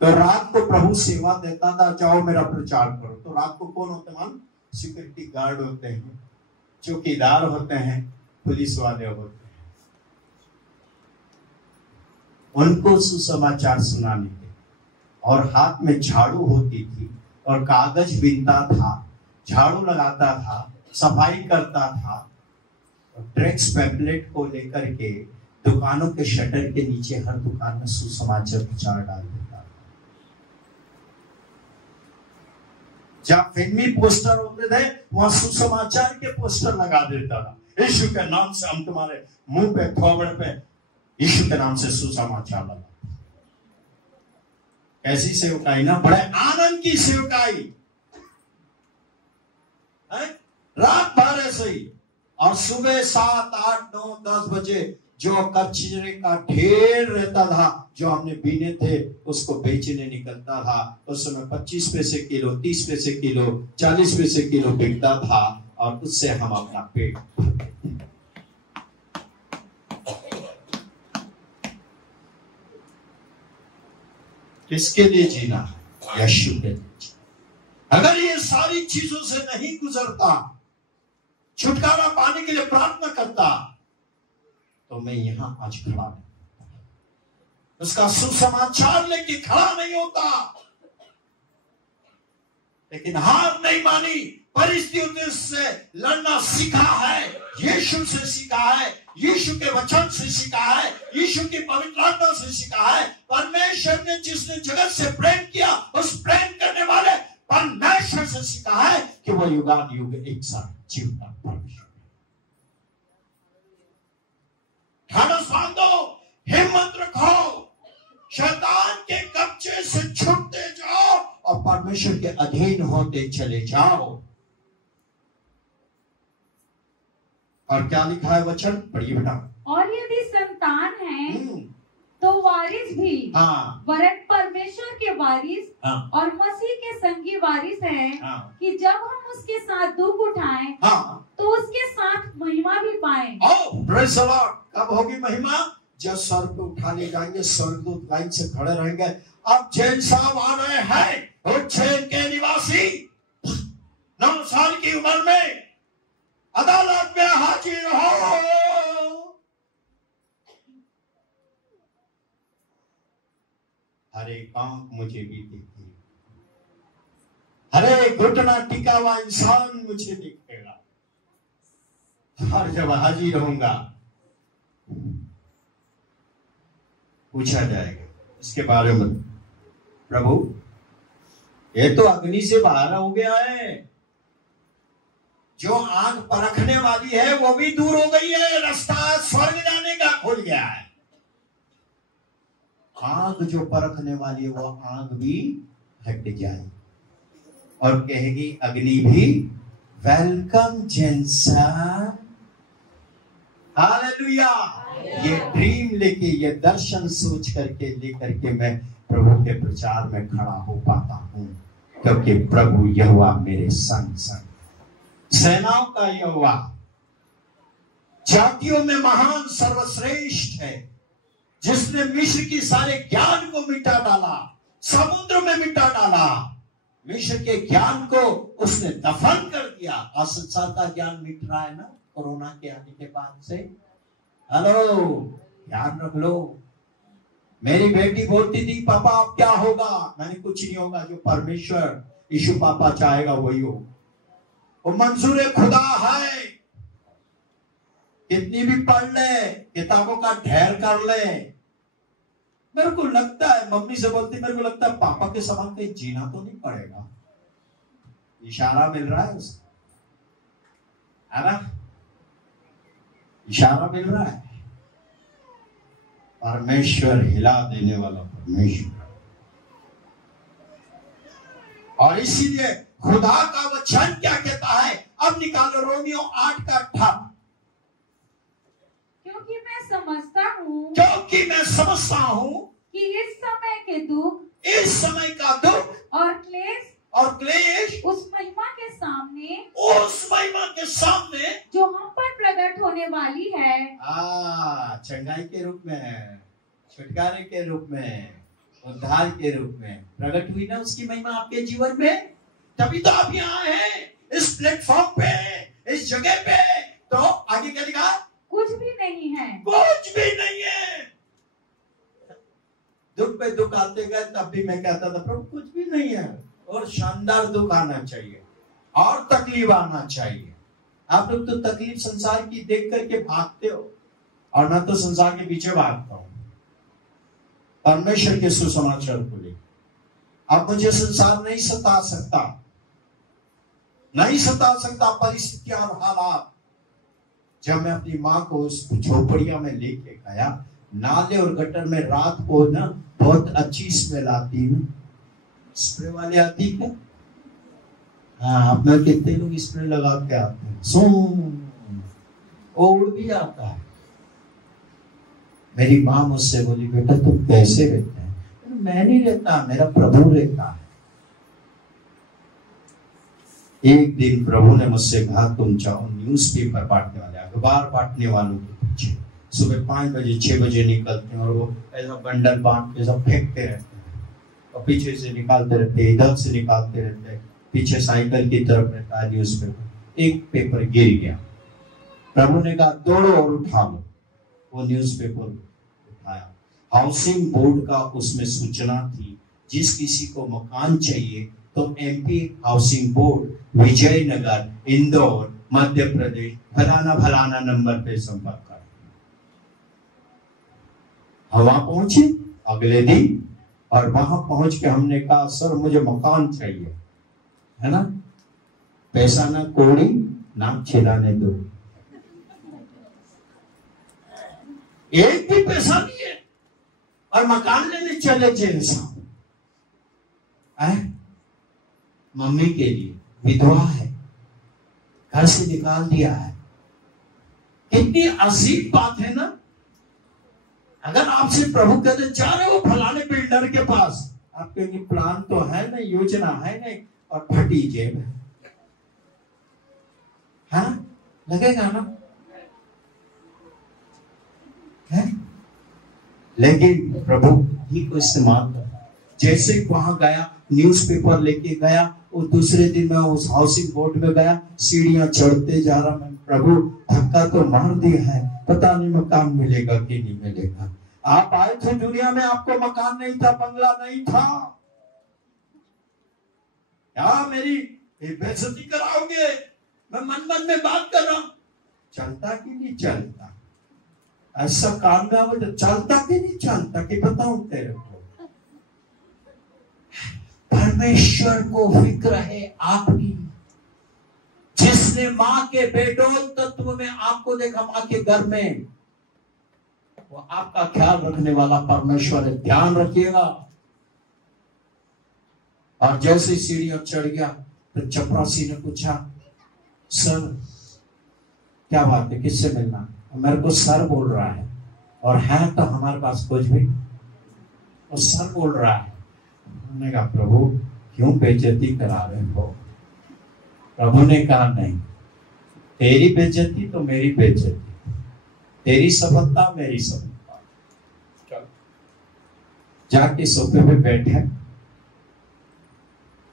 तो रात को प्रभु सेवा देता था, जाओ मेरा प्रचार करो। तो रात को कौन होते हैं? सिक्योरिटी गार्ड होते हैं, चौकीदार होते हैं, पुलिस वाले होते हैं। उनको सुसमाचार सुनाने के और हाथ में झाड़ू होती थी और कागज बीनता था, झाड़ू लगाता था, सफाई करता था और टैक्स पैम्पलेट को लेकर के दुकानों के शटर के नीचे हर दुकान में सुसमाचार प्रचार डाल देता था। जहां फिल्मी पोस्टर होते थे वहां सुसमाचार के पोस्टर लगा देता था। यीशु के नाम से हम तुम्हारे मुंह पे, थोबड़ पे यीशु के नाम से सुसमाचार लगा। ऐसी सेवकाई ना, बड़े आनंद की सेवकाई, रात भर ऐसे ही। और सुबह 7, 8, 9, 10 बजे जो कचरे का ढेर रहता था जो हमने बीने थे उसको बेचने निकलता था। उस समय 25 पैसे किलो, 30 पैसे किलो, 40 पैसे किलो बिकता था और उससे हम अपना पेट भरते थे। किसके लिए जीना है? यीशु के लिए। अगर ये सारी चीजों से नहीं गुजरता, छुटकारा पाने के लिए प्रार्थना करता, तो मैं यहां आज खड़ा नहीं, उसका सुसमाचार लेके खड़ा नहीं होता। लेकिन हार नहीं मानी, परिस्थितियों से लड़ना सीखा है, यीशु से सीखा है, यीशु के वचन से सीखा है, यीशु की पवित्र आत्मा से सीखा है। परमेश्वर ने जिसने जगत से प्रेम किया उस प्रेम करने वाले परमेश्वर से सीखा है कि वो युगान युग एक साथ जीवता परमेश्वर। ढाढ़स बांधो, हिम्मत रखो, शैतान के कब्जे से छूटते जाओ और परमेश्वर के अधीन होते चले जाओ। और क्या लिखा है वचन? पढ़िए बेटा। और यदि संतान है तो वारिस भी, वरन परमेश्वर के वारिस और मसीह के संगी वारिस है, कि जब हम उसके साथ दुख उठाएं तो उसके साथ महिमा भी पाएं। Praise the Lord. कब होगी महिमा? जब स्वर्ग पे उठा ले जाएंगे, स्वर्गदूत लाइन से खड़े रहेंगे। अब जैन साहब आ रहे हैं, उज्जैन के निवासी, 9 साल की उम्र में अदालत में हाजिर हो। हर एक आंख मुझे भी देखेगी, हर एक घुटना टिका हुआ इंसान मुझे देखेगा, और जब हाजिर रहूंगा पूछा जाएगा इसके बारे में, प्रभु ये तो अग्नि से बाहर हो गया है, जो आग परखने वाली है वो भी दूर हो गई है, रास्ता स्वर्ग जाने का खुल गया है। आग जो परखने वाली है वो आग भी हट जाए और कहेगी अग्नि भी वेलकम जेंसा। हालेलुया। ये ड्रीम लेके, ये दर्शन सोच करके लेकर के मैं प्रभु के प्रचार में खड़ा हो पाता हूं, क्योंकि प्रभु यहोवा मेरे संग संग, सेनाओं का यहोवा, जातियों में महान सर्वश्रेष्ठ है, जिसने मिस्र की सारे ज्ञान को मिटा डाला, समुद्र में मिटा डाला, मिस्र के ज्ञान को उसने दफन कर दिया। और संसार का ज्ञान मिट रहा है ना कोरोना के आने के बाद से। हेलो, ध्यान रख लो। मेरी बेटी बोलती थी पापा अब क्या होगा, मैंने कुछ नहीं होगा, जो परमेश्वर यीशु पापा चाहेगा वही हो, वो मंजूर खुदा है। कितनी भी पढ़ ले, किताबों का ढेर कर ले, मेरे को लगता है, मम्मी से बोलती, मेरे को लगता है पापा के समान कहीं जीना तो नहीं पड़ेगा। इशारा मिल रहा है उसको, है ना, इशारा मिल रहा है। परमेश्वर हिला देने वाला परमेश्वर, और इसीलिए खुदा का वचन क्या कहता है, अब निकालो रोमियो 8:8। क्योंकि मैं समझता हूँ कि इस समय के दुख, इस समय का दुख और क्लेश उस महिमा के सामने जो हम पर प्रकट होने वाली है, चंगाई के रूप में, छुटकारे के रूप में, उद्धार के रूप में प्रकट हुई ना उसकी महिमा आपके जीवन में। तभी तो आप यहाँ हैं, इस प्लेटफॉर्म पे, इस जगह पे। तो आगे क्या लिखा, कुछ भी नहीं है, कुछ भी नहीं है। दुख पे दुख आते गए, तब भी मैं कहता था प्रभु कुछ भी नहीं है, और शानदार दुख आना चाहिए और तकलीफ आना चाहिए। आप लोग तो तकलीफ संसार की देख करके भागते हो, और मैं तो संसार के पीछे भागता हूं परमेश्वर के सुसमाचार को लेकर। अब मुझे संसार नहीं सता सकता परिस्थितियां और हालात। जब मैं अपनी माँ को उस झोपड़िया में लेके गया, नाले और गटर में रात को ना बहुत अच्छी स्मेल आती है, स्प्रे वाले आती क्या? हाँ, आप में कितने लोग स्प्रे लगा के आते हैं, उड़ भी आता है। मेरी माँ मुझसे बोली बेटा तुम कैसे रहते हैं? मैं नहीं रहता, मेरा प्रभु रहता है। एक दिन प्रभु ने मुझसे कहा तुम जाओ न्यूज़पेपर बांटने वाले, अखबार बांटने वालों के पीछे सुबह 5 बजे 6 बजे निकलते हैं, और वो ऐसा बंडल बांट के सब फेंकते रहते हैं, और पीछे से निकालते रहते हैं, इधर से निकालते रहते हैं, पीछे साइकिल की तरफ रहता है न्यूज़पेपर। एक पेपर गिर गया, प्रभु ने कहा दौड़ो और उठा लो। वो न्यूज़पेपर उठाया, हाउसिंग बोर्ड का उसमें सूचना थी, जिस किसी को मकान चाहिए तो MP housing board Vijaynagar Indore Madhya Pradesh फलाना नंबर पे संपर्क कर। हम वहां पहुंचे अगले दिन, और वहां पहुंच के हमने कहा सर मुझे मकान चाहिए, है ना, पैसा ना कोड़ी नाम छिलाने दो। एक भी पैसा नहीं है, और मकान लेने चले जेल साहब। मम्मी के लिए, विधवा है, घर से निकाल दिया है। कितनी अजीब बात है ना। अगर आपसे प्रभु कहते जा रहे हो फलाने बिल्डर के पास, आप कहेंगे प्लान तो है ना, योजना है ना, और फटी जेब है, लगेगा ना, है? लेकिन प्रभु ही को इस्तेमाल कर। जैसे वहां गया, न्यूज़पेपर लेके गया, और दूसरे दिन मैं उस हाउसिंग बोर्ड में गया, सीढ़ियां चढ़ते जा रहा, मैं प्रभु धक्का तो मार दिया है, पता नहीं मकान मिलेगा कि नहीं मिलेगा। आप आए थे दुनिया में, आपको मकान नहीं था, बंगला नहीं था, क्या मेरी बेइज्जती कराओगे? मैं मन मन में बात कर रहा हूं, चलता कि नहीं चलता? ऐसा कामयाब तो चलता कि नहीं चलता कि बताऊं तेरे को? परमेश्वर को फिक्र है आपकी, जिसने मां के बेडोल तत्व में आपको देखा, मां के घर में, वो आपका ख्याल रखने वाला परमेश्वर है। ध्यान रखिएगा। और जैसे सीढ़ियों चढ़ गया तो चपरासी ने पूछा, सर क्या बात है, किससे मिलना? मेरे को सर बोल रहा है, और है तो हमारे पास कुछ भी, और सर बोल रहा है। उन्होंने कहा, प्रभु क्यों बेइज्जती करा रहे हो? प्रभु ने कहा, नहीं, तेरी बेइज्जती तो मेरी बेइज्जती, तेरी सफलता मेरी सफलता। जाके सोफे पे बैठे,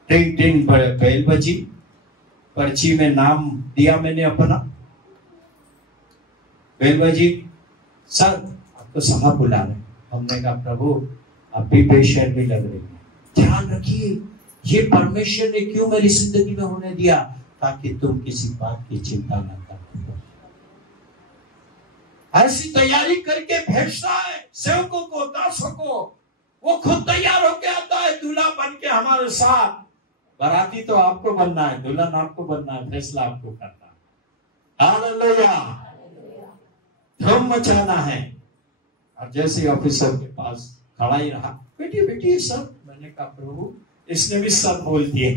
टिंग टिंग बेल बजी, पर्ची में नाम दिया मैंने अपना, बेल बजी, सर आपको साहब बुला रहे। हमने कहा, प्रभु अब भी बेशर्मी लग रही है। ध्यान रखिए, ये परमेश्वर ने क्यों मेरी जिंदगी में होने दिया? ताकि तुम किसी बात की चिंता न करो। ऐसी तैयारी करके भेजता है सेवकों को, दासों को। वो खुद तैयार होके आता है दूल्हा बन के हमारे साथ। बाराती तो आपको बनना है, दुल्हन आपको बनना है, फैसला आपको करना है। हालेलुया, धूम मचाना है। और जैसे ऑफिसर के पास खड़ा ही रहा, बेटी बेटी सर, मैंने कहा, प्रभु इसने भी सर बोल दिए।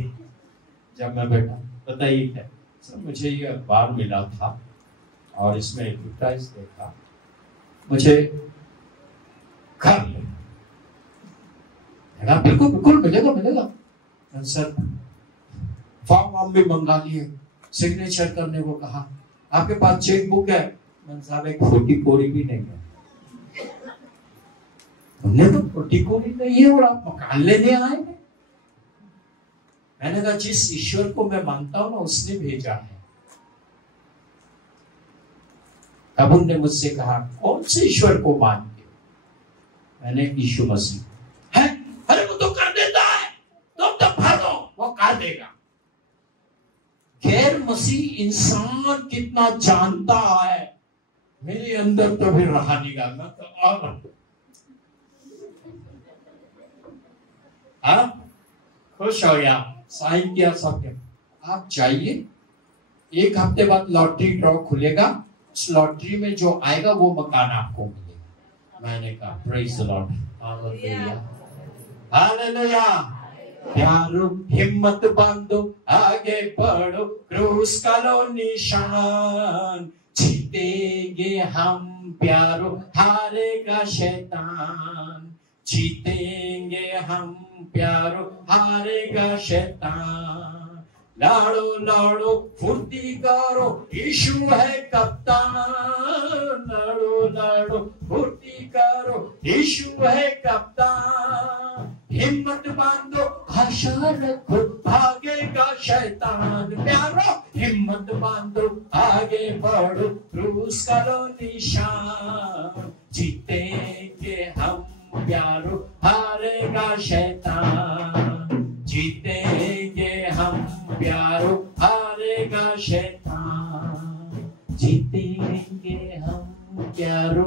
जब मैं बैठा, बताइए क्या? सर मुझे ये अखबार मिला था और इसमें एडवर्टाइज देखा, मुझे घर मिलेगा। बिल्कुल बिल्कुल मिलेगा मिलेगा। सर फॉर्म वार्म भी मंगा लिए, सिग्नेचर करने को कहा। आपके पास चेक बुक है? साहब एक फोटी कोड़ी भी नहीं है। हमने तो फोटी कोड़ी नहीं है और आप मकान लेने आए हैं। मैंने कहा, जिस ईश्वर को मैं मानता हूं ना, उसने भेजा है। तब उन्होंने मुझसे कहा, कौन से ईश्वर को मानते हो? मैंने यीशु मसीह है। अरे वो तो कर देता है, तुम तो भरो, वो कर देगा। गैर मसीह इंसान कितना जानता है, मेरे अंदर तो भी रहा नहीं गाना तो और खुश हो गया, साइन किया सब। आप जाइए, एक हफ्ते बाद लॉटरी ड्रॉ खुलेगा, उस लॉटरी में जो आएगा वो मकान आपको मिलेगा। मैंने कहा, praise the Lord, hallelujah hallelujah. प्यारो हिम्मत बांधो, आगे बढ़ो, क्रूस का लो निशान। जीतेंगे हम प्यारो, हारेगा शैतान। जीतेंगे हम प्यारो, हारेगा शैतान। लाड़ो लाड़ो फुर्ती करो, यीशु है कप्तान। लाड़ो लाड़ो फुर्ती करो, यीशु है कप्तान। हिम्मत बांधो, आशा रखो, भागेगा शैतान। प्यारो हिम्मत बांधो, आगे बढ़ो, क्रूस करो निशान। जीतेंगे हम प्यारो, हारेगा शैतान। जीतेंगे हम प्यारो, हारेगा शैतान। जीतेंगे हम प्यारो,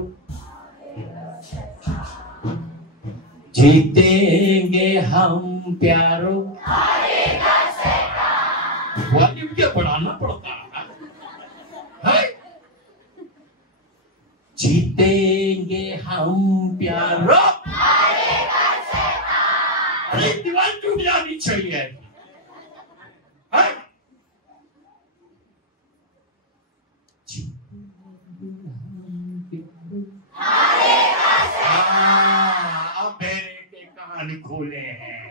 जीतेंगे हम प्यारो, हारेगा शैतान। वॉल्यूम क्या बढ़ाना पड़ता है? जीतेंगे हम प्यारो, हारेगा शैतान। अरे दीवार टूट जानी चाहिए। अब मेरे के कहानी खोले हैं।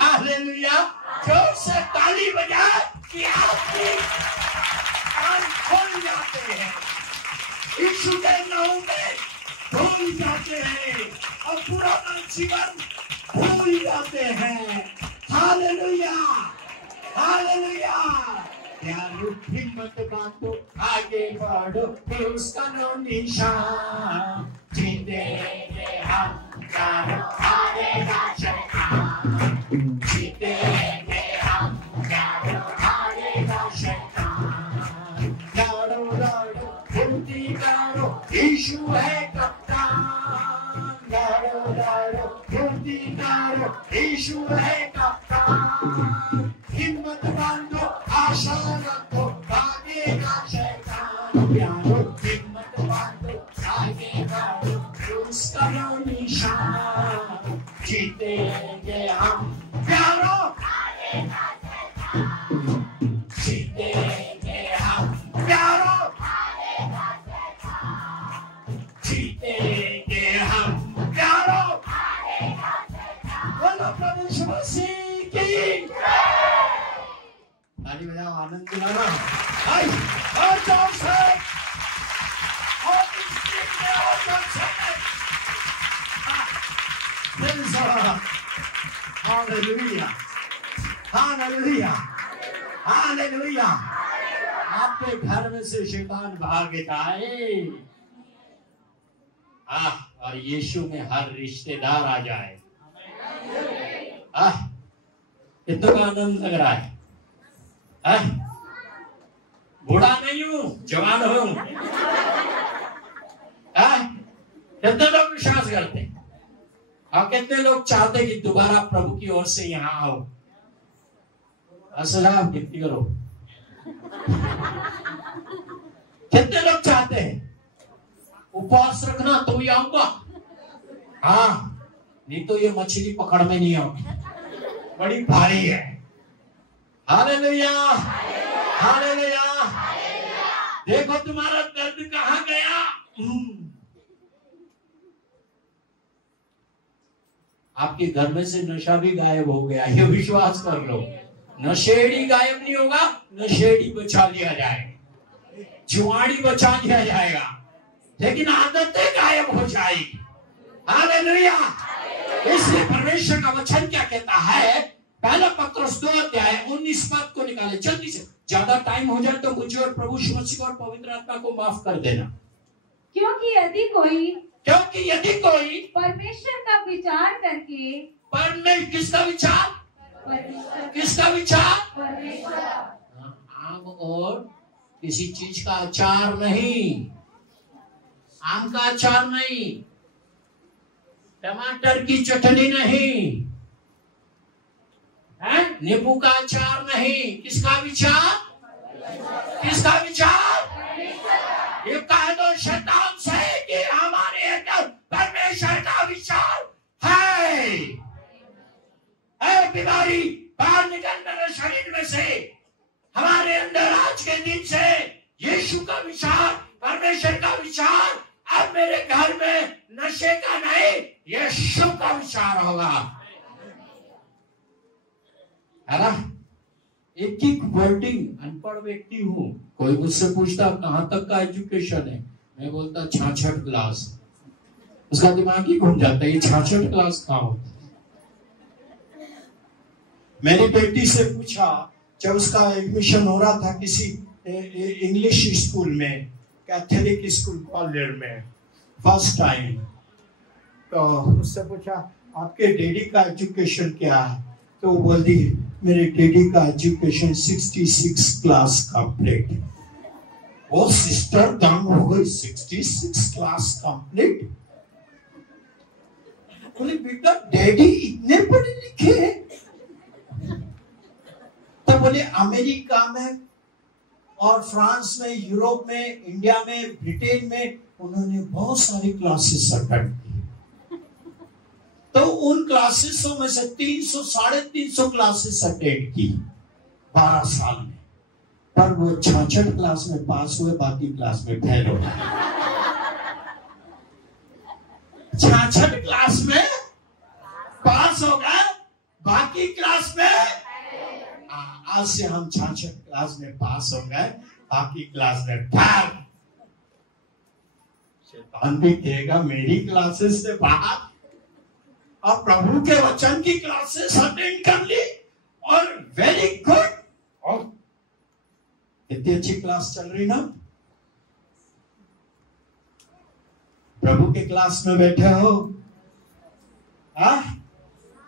हालेलुया, जोर से ताली बजाए कि आपकी कान खोल जाते हैं। यीशु के नाम में भूल जाते हैं और पुराना जीवन भूल जाते हैं। Hallelujah hallelujah. प्यारो हिम्मत बांधो, आगे बढ़ो, क्रूस का लो निशान। जीते यीशु है कप्तान, हिम्मत बांधो, आशा रखो, भागेगा शैतान। प्यारो हिम्मत बांधो, आगे बढ़ो, उसका निशान, जीतेंगे हम। प्यारो जीतेंगे हम, प्यारो जीतेंगे हम, प्यारो बोलो प्रभु यीशु मसीह की। ताली बजाओ, आनंद दिलाना। आई और जोर से, और स्पीड में, और जोर से। Hallelujah, hallelujah, hallelujah. आपके घर में से शैतान भाग जाए, और यीशु में हर रिश्तेदार आ जाए। कितना आनंद लग रहा है। बूढ़ा नहीं हूं, जवान हूं। कितने लोग विश्वास करते हैं, और कितने लोग चाहते कि दोबारा प्रभु की ओर से यहाँ आओ। असलाम गिनती करो। कितने लोग चाहते हैं उपवास रखना तो भी आऊंगा, हाँ, नहीं तो ये मछली पकड़ में नहीं आऊंगी, बड़ी भारी है। Hallelujah, hallelujah. देखो तुम्हारा दर्द कहाँ गया। आपके घर में से नशा भी गायब हो गया, ये विश्वास कर लो। नशेड़ी गायब नहीं होगा, नशेड़ी बचा लिया जाएगा, जुआड़ी बचा लिया जाएगा, लेकिन आदतें गायब हो जाएगी। हालेलुया। इसलिए परमेश्वर का वचन क्या कहता है, पहला पत्रस 2:19 पद को निकाले जल्दी से। ज्यादा टाइम हो जाए तो मुझे और प्रभु यीशु मसीह और पवित्र आत्मा को माफ कर देना। क्योंकि यदि कोई परमेश्वर का विचार करके, किसका विचार, किसका विचार, परमेश्वर, आम और किसी चीज का अचार नहीं, आम का अचार नहीं, टमाटर की चटनी नहीं, नींबू का अचार नहीं। किसका विचार, किसका विचार। ये कह दो शैतान से कि हमारे अंदर परमेश्वर का विचार है। बीमारी बाहर निकल मेरे शरीर में से, हमारे अंदर आज के दिन से यीशु का विचार, परमेश्वर का विचार अब मेरे घर में नशे का नहीं, यीशु का विचार होगा, है ना। एक वर्डिंग, अनपढ़ व्यक्ति हूँ, कोई मुझसे पूछता कहाँ तक का एजुकेशन है, मैं बोलता 66 क्लास। उसका दिमाग ही घूम जाता है, ये 66 क्लास कहाँ होता है। मेरी बेटी से पूछा, जब उसका एडमिशन हो रहा था किसी इंग्लिश स्कूल में, कैथोलिक स्कूल कॉलेज में, फर्स्ट टाइम, तो उससे पूछा आपके डैडी का एजुकेशन क्या है, तो वो बोली मेरे डैडी का एजुकेशन 66 क्लास कंप्लीट। वो सिस्टर दंग हो गई, 66 क्लास कंप्लीट। बोले बेटा डैडी इतने पढ़े लिखे हैं। तो बोले अमेरिका में और फ्रांस में, यूरोप में, इंडिया में, ब्रिटेन में उन्होंने बहुत सारी क्लासेस अटेंड की। तो उन क्लासेसों में से 300 साढ़े 300 क्लासेस अटेंड की 12 साल में, पर वो 66 क्लास में पास हुए, बाकी क्लास में फेल हो गए। 66 क्लास में पास हो गए, बाकी क्लास में, आज से हम 66 क्लास में पास हो गए, बाकी क्लास में फेल। शैतान भी कहेगा मेरी क्लासेस से बाहर, और प्रभु के वचन की क्लासेस अटेंड कर ली, और वेरी गुड, और कितनी अच्छी क्लास चल रही ना। प्रभु के क्लास में बैठे हो,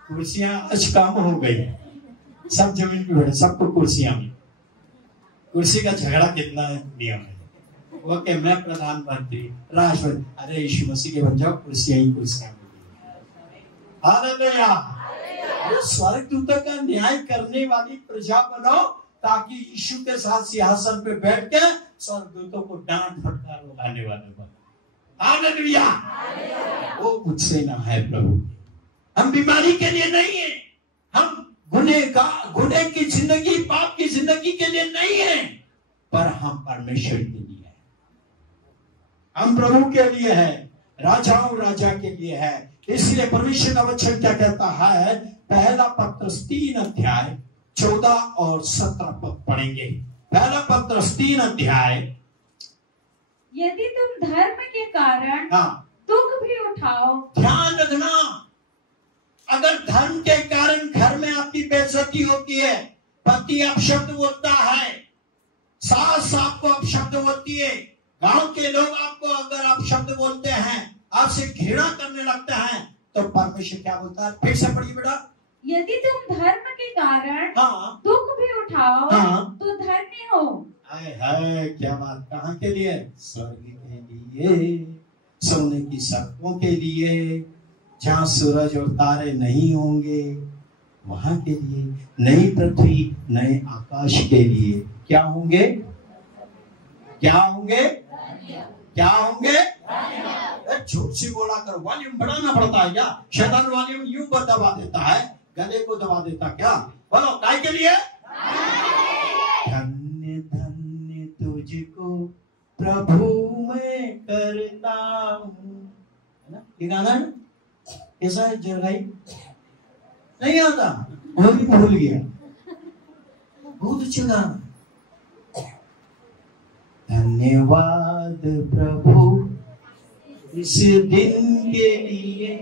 कुर्सियां आज कम हो गई, सब जमीन पे बैठे, सबको कुर्सियां मिली। कुर्सी का झगड़ा कितना नियम है, वो कि मैं प्रधानमंत्री, राष्ट्रपति, अरे यीशु मसीह के बन जाओ, कुर्सियां ही कुर्सियां। हालेलुया, स्वर्गदूतों का न्याय करने वाली प्रजा बनो, ताकि यीशु के साथ सिंहासन पे बैठ के स्वर्गदूतों को डांट फटकार लगाने वाले बनो। हालेलुया। वो मुझसे ना है प्रभु। हम बीमारी के लिए नहीं है, हम गुनाह की जिंदगी, पाप की जिंदगी के लिए नहीं है, पर हम परमेश्वर के लिए है, हम प्रभु के लिए है, राजाओं राजा के लिए है। इसलिए परमेश्वर का वचन क्या कहता है? पहला पत्रस 3 अध्याय 14 और 17 पद पढ़ेंगे। पहला पत्रस 3 अध्याय। यदि तुम धर्म के कारण दुख भी उठाओ। ध्यान रखना, अगर धर्म के कारण घर में आपकी बेइज्जती होती है, पति अपशब्द बोलता है, सास आपको अपशब्द बोलती है, गांव के लोग आपको अगर अपशब्द बोलते हैं, आपसे घृणा करने लगते हैं, तो परमेश्वर क्या बोलता है? फिर से पढ़िए बेटा। यदि तुम धर्म के कारण दुख भी उठाओ तो धन्य हो। हाय हाय, क्या बात! कहाँ के लिए? स्वर्ग के लिए, सोने की सड़कों के लिए, जहाँ सूरज और तारे नहीं होंगे, वहां के लिए, नई पृथ्वी नए आकाश के लिए क्या होंगे? क्या होंगे? क्या होंगे? झूठ से बोला कर, वॉल्यूम बढ़ाना पड़ता है क्या? शैतान वॉल्यूम यूं दबा देता है, गले को दबा देता क्या? बोलो, काय के लिए? धन्य धन्य तुझको प्रभु मैं करता हूँ। है ना ये गाना? कैसा है जरगाई? नहीं आता, वो भी भूल गया। बहुत अच्छा गाना। धन्यवाद प्रभु इस दिन के लिए,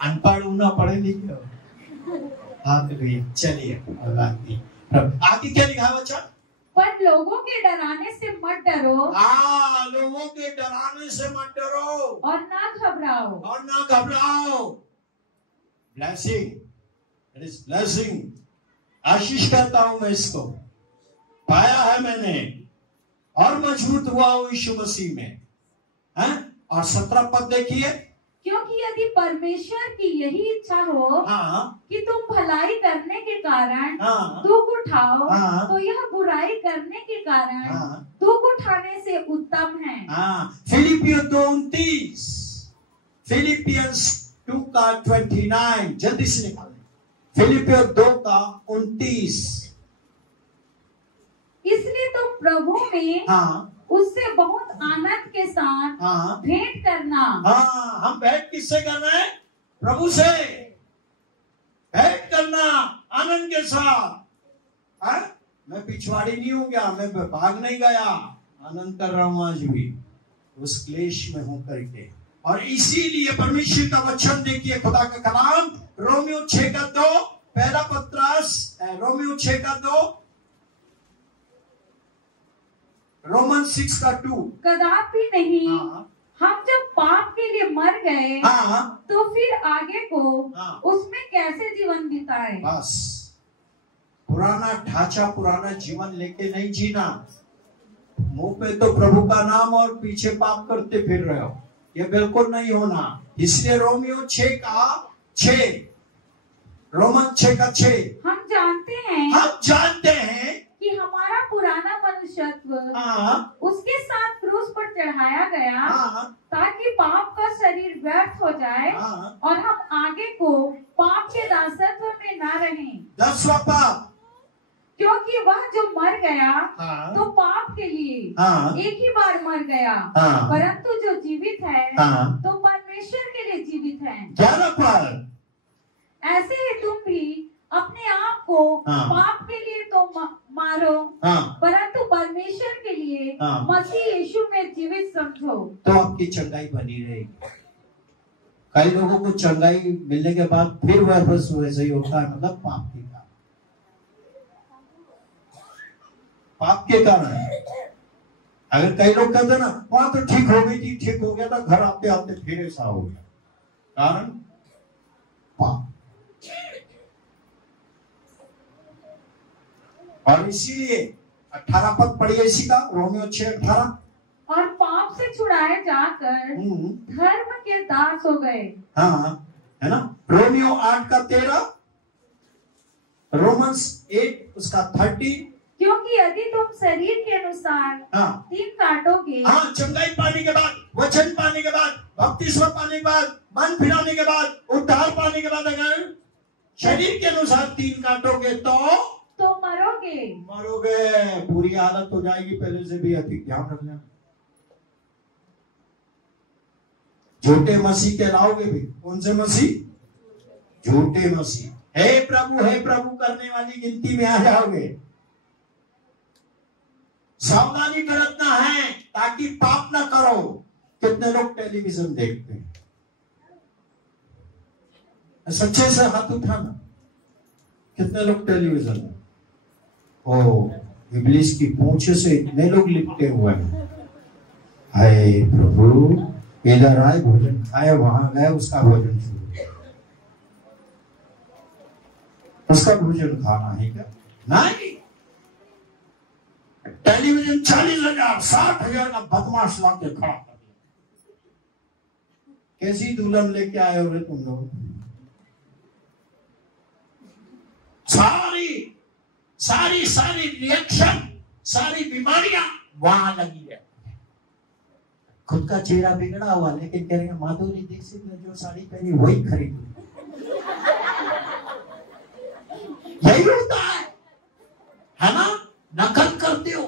अनपढ़ ना पढ़े लिखे आप भी। चलिए आगे क्या लिखा बच्चा? पर लोगों के डराने से मत डरो। लोगों के डराने से मत डरो और ना घबराओ। और ना घबराओ। Blessing, it is blessing. आशीष करता हूं मैं, इसको पाया है मैंने और मजबूत हुआ हूं यीशु मसीह में। हैं? और 17 पद देखिए। क्योंकि यदि परमेश्वर की यही इच्छा हो कि तुम भलाई करने के कारण दुख उठाओ, तो यह बुराई करने के कारण दुख उठाने से उत्तम है। फिलिपियो 2:29, फिलिपियंस 2:29, जल्दी से निकालें। फिलिपियो 2:29। इसलिए तुम प्रभु में उससे बहुत आनंद के साथ भेंट करना। हम भेंट किससे कर रहे हैं? प्रभु से भेंट करना आनंद के साथ। मैं पिछवाड़ी नहीं हूं गया, मैं भाग नहीं गया, आनंद कर रहा हूं आज भी, उस क्लेश में हूं करके। और इसीलिए परमेश्वर का वचन देखिए, खुदा का कलाम, रोमियो 6:2, पहला पत्रस रोमियो 6:2, रोमन 6:2। कदापि नहीं। हम जब पाप के लिए मर गए तो फिर आगे को उसमें कैसे जीवन बिताए? बस पुराना ढांचा, पुराना जीवन लेके नहीं जीना। मुंह पे तो प्रभु का नाम और पीछे पाप करते फिर रहे हो, ये बिल्कुल नहीं होना। इसलिए रोमियो 6:6, रोमन 6:6। हम जानते हैं कि हमारा पुराना मनुष्यत्व उसके साथ क्रूस पर चढ़ाया गया, ताकि पाप का शरीर व्यर्थ हो जाए और हम आगे को पाप के दासत्व में ना रहें। 10वां पाप। क्योंकि वह जो मर गया तो पाप के लिए एक ही बार मर गया, परंतु जो जीवित है तो परमेश्वर के लिए जीवित है। 11वां पाप। ऐसे ही तुम भी अपने आप को पाप के लिए तो मारो, परंतु परमेश्वर के लिए मसीह यीशु में जीवित समझो, तो आपकी चंगाई बनी रहेगी। कई लोगों को चंगाई मिलने के बाद फिर वह बस वैसे ही होता है, मतलब पाप के कारण। पाप के कारण अगर कई लोग कहते ना, वहां तो ठीक हो गई थी, ठीक हो गया था, घर आते आते फिर ऐसा हो गया, कारण पाप। और इसीलिए 18 पद पढ़िए इसी का, रोमियो 6:18। और पाप से छुड़ाए जाकर धर्म के दास हो गए। हाँ, है ना। रोमियो 8:13, रोमन्स 8 उसका 30। क्योंकि यदि तुम शरीर के अनुसार दिन काटोगे, चंगाई पाने के बाद, वचन पाने के बाद, बपतिस्मा पाने के बाद, मन फिराने के बाद, उद्धार पाने के बाद अगर शरीर के अनुसार दिन काटोगे तो मरोगे। पूरी हालत हो जाएगी। पहले से भी अधिक ध्यान रखना। झूठे मसीह कहलाओगे भी। कौन से मसीह? झूठे मसीह। हे प्रभु करने वाली गिनती में आ जाओगे। सावधानी बरतना है ताकि पाप ना करो। कितने लोग टेलीविजन देखते हैं? सच्चे से हाथ उठाना। कितने लोग टेलीविजन? इब्लिस की पूंछ से इतने लोग लिपटे हुए हैं। हाय प्रभु, इधर आए, भोजन खाए, वहां गए, उसका भोजन शुरू। उसका भोजन खाना है क्या? नहीं। टेलीविजन 40,000 60,000 का बदमाश ला के खड़ा कर दिया। कैसी दुल्हन लेके आए हो तुम लोग? सारी रिएक्शन, सारी बीमारियां वहां लगी है। खुद का चेहरा बिगड़ा हुआ, लेकिन कह रहे माधुरी दीक्षित ने जो साड़ी पहनी वही खरीदी। यही होता है ना? नकल करते हो,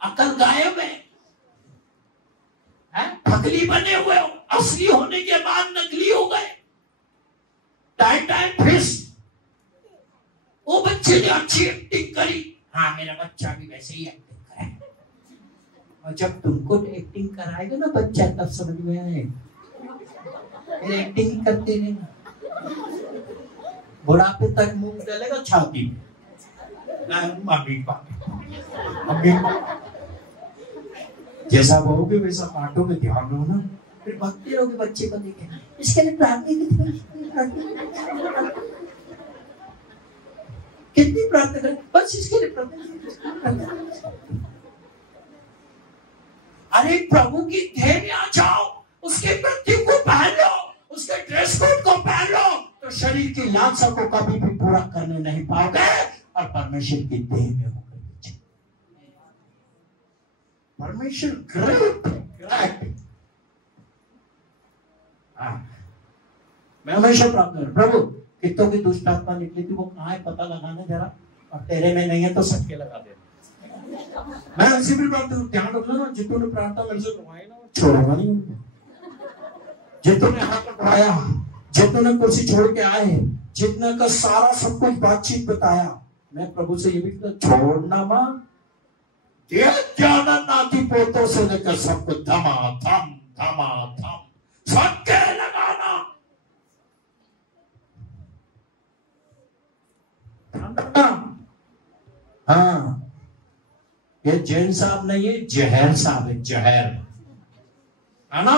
अकल गायब है। ठगली बने हुए हो, असली होने के बाद नकली हो गए। Time fish. वो बच्चे ने अच्छी एक्टिंग करी, मेरा बच्चा भी वैसे ही एक्टिंग करे। और जब तुमको एक्टिंग कराएगा ना बच्चा, तब समझ में आए एक्टिंग करते नहीं। बुढ़ापे तक मुंह डालेगा छाती में। जैसा बहुगे वैसा काटो में ध्यान रहो ना। फिर भक्ति रहोगे बच्चे को देखे, इसके लिए प्रार्थना कितनी प्रार्थना करें, बस इसके लिए प्रार्थना। अरे प्रभु की देह में आ जाओ, उसके मृत्यु को पहन लो, उसके ड्रेस कोड को पहन लो, तो शरीर की लालसा को कभी भी पूरा करने नहीं पाओगे और परमेश्वर की देह में होकर। परमेश्वर ग्रेट। मैं हमेशा प्रार्थना करूं, प्रभु कितों की दुष्ट आत्मा निकली थी, वो कहाँ है पता लगाना जरा, और तेरे में नहीं है तो सबके लगा दे। मैं ऐसी भी प्रार्थना ध्यान रखना ना, जितने प्रार्थना मेरे से करवाई ना छोड़ूंगा नहीं उनको। जितने हाथ बढ़ाया, जितने कुर्सी छोड़ के आए, जितने का सारा सब कुछ बातचीत बताया, मैं प्रभु से ये भी छोड़ना मां नाती पोतों से लेकर सबको धमाधम सबके लगाना। हाँ, ये जैन साहब नहीं है, जहर साहब है, जहर, है ना?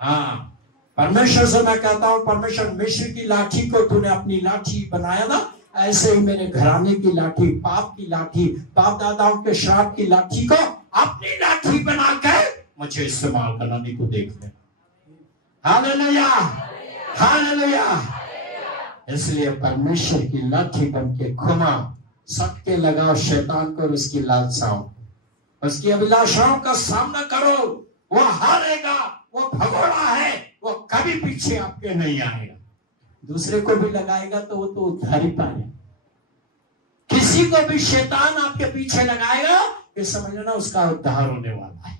हाँ, परमेश्वर से मैं कहता हूं, परमेश्वर मिस्र की लाठी को तूने अपनी लाठी बनाया ना, ऐसे ही मेरे घराने की लाठी, पाप की लाठी, बाप दादाओं के श्राप की लाठी को अपनी लाठी बनाकर मुझे इस्तेमाल करना। नहीं तो देख ले। Hallelujah, hallelujah. इसलिए परमेश्वर की लाठी बन के घुमा, सबके लगाओ शैतान को और उसकी लालसाओं, उसकी अभिलाषाओं का सामना करो। वो हारेगा, वो भगोड़ा है, वो कभी पीछे आपके नहीं आएगा। दूसरे को भी लगाएगा तो वो तो उद्धार ही पाएगा। किसी को भी शैतान आपके पीछे लगाएगा, ये समझ लेना उसका उद्धार होने वाला है।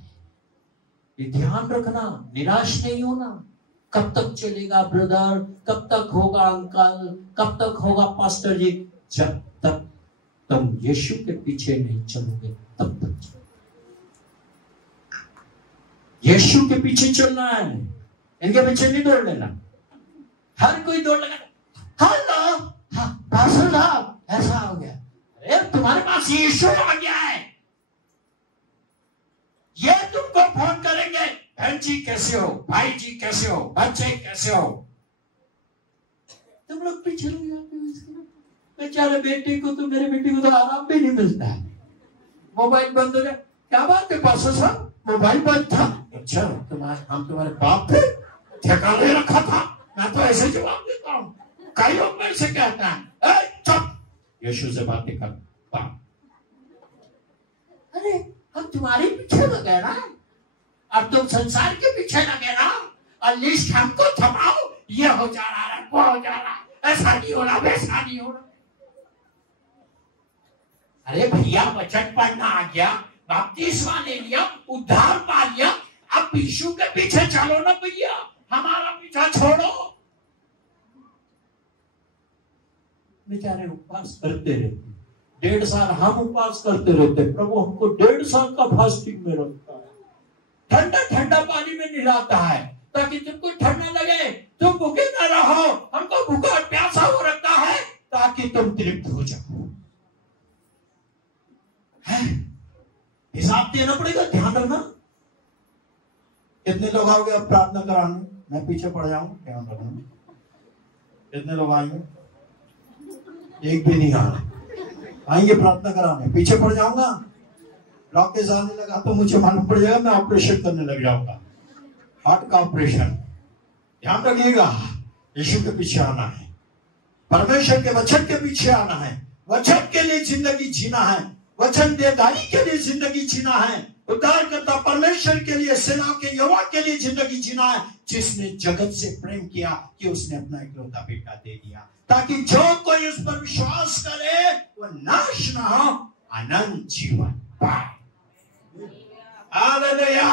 ये ध्यान रखना, निराश नहीं होना। कब तक चलेगा ब्रदर, कब तक होगा अंकल, कब तक होगा पास्टर जी? जब तक तुम यीशु के पीछे नहीं चलोगे तब तक चलो। यीशु के पीछे चलना है, इनके पीछे नहीं दौड़ लेना। हर कोई दौड़ लगा, हेलो पास्टर साहब ऐसा हो गया, अरे तुम्हारे पास यीशु आ गया है। ये तुमको फोन करेंगे, बहन जी कैसे हो, भाई जी कैसे हो, बच्चे कैसे हो, तुम लोग पीछे लग जाते हो। बेचारे बेटे को तो, मेरे बेटे को तो आराम भी नहीं मिलता है। मोबाइल बंद हो गया, क्या बात है पास्टर साहब, मोबाइल बंद था? अच्छा, हम तुम्हारे बाप थे, ठिकाने रखा था? मैं तो ऐसे जवाब देता हूँ। कई लोग मेरे से कहते हैं चुप, यीशु से बातें कर। अरे हम तुम्हारे पीछे लगे ना, अब तुम संसार के पीछे लगे ना, और लिस्ट हमको थमाओ, ये हो जा रहा है, वो हो जा रहा है, ऐसा नहीं हो रहा, वैसा नहीं हो रहा। अरे भैया, वचन पढ़ना आ गया, बपतिस्मा ले लिया, उद्धार पा लिया, अब यीशु के पीछे चलो ना भैया, हमारा पीछा छोड़ो। बेचारे उपवास करते रहते, 1.5 साल हम उपवास करते रहते, प्रभु हमको 1.5 साल का फास्टिंग में रखता है, ठंडा ठंडा पानी में नहलाता है ताकि तुमको ठंडा लगे, तुम भूखे ना रहो, हमको भूखा प्यासा हो रखता है ताकि तुम तृप्त हो जाओ। हिसाब देना पड़ेगा, ध्यान रखना। कितने लोग आओगे अब प्रार्थना कराने? मैं पीछे पड़ जाऊं, ध्यान रखना। कितने लोग आएंगे? एक भी नहीं आ रहा। आएंगे प्रार्थना कराने, पीछे पड़ जाऊंगा। ब्लॉकेज आने लगा तो मुझे मालूम पड़ जाएगा, मैं ऑपरेशन करने लग जाऊंगा, हार्ट का ऑपरेशन। ध्यान रखिएगा, यीशु के पीछे आना है, परमेश्वर के वचन के पीछे आना है, वचन के लिए जिंदगी जीना है, वचन देदारी के लिए जिंदगी जीना है, उद्धारकर्ता परमेश्वर के लिए, सेना के यहोवा के लिए जिंदगी जीना है, जिसने जगत से प्रेम किया कि उसने अपना इकलौता बेटा दे दिया, ताकि जो कोई उस पर विश्वास करे वो नाश ना हो, अनंत जीवन पाए। हालेलुया।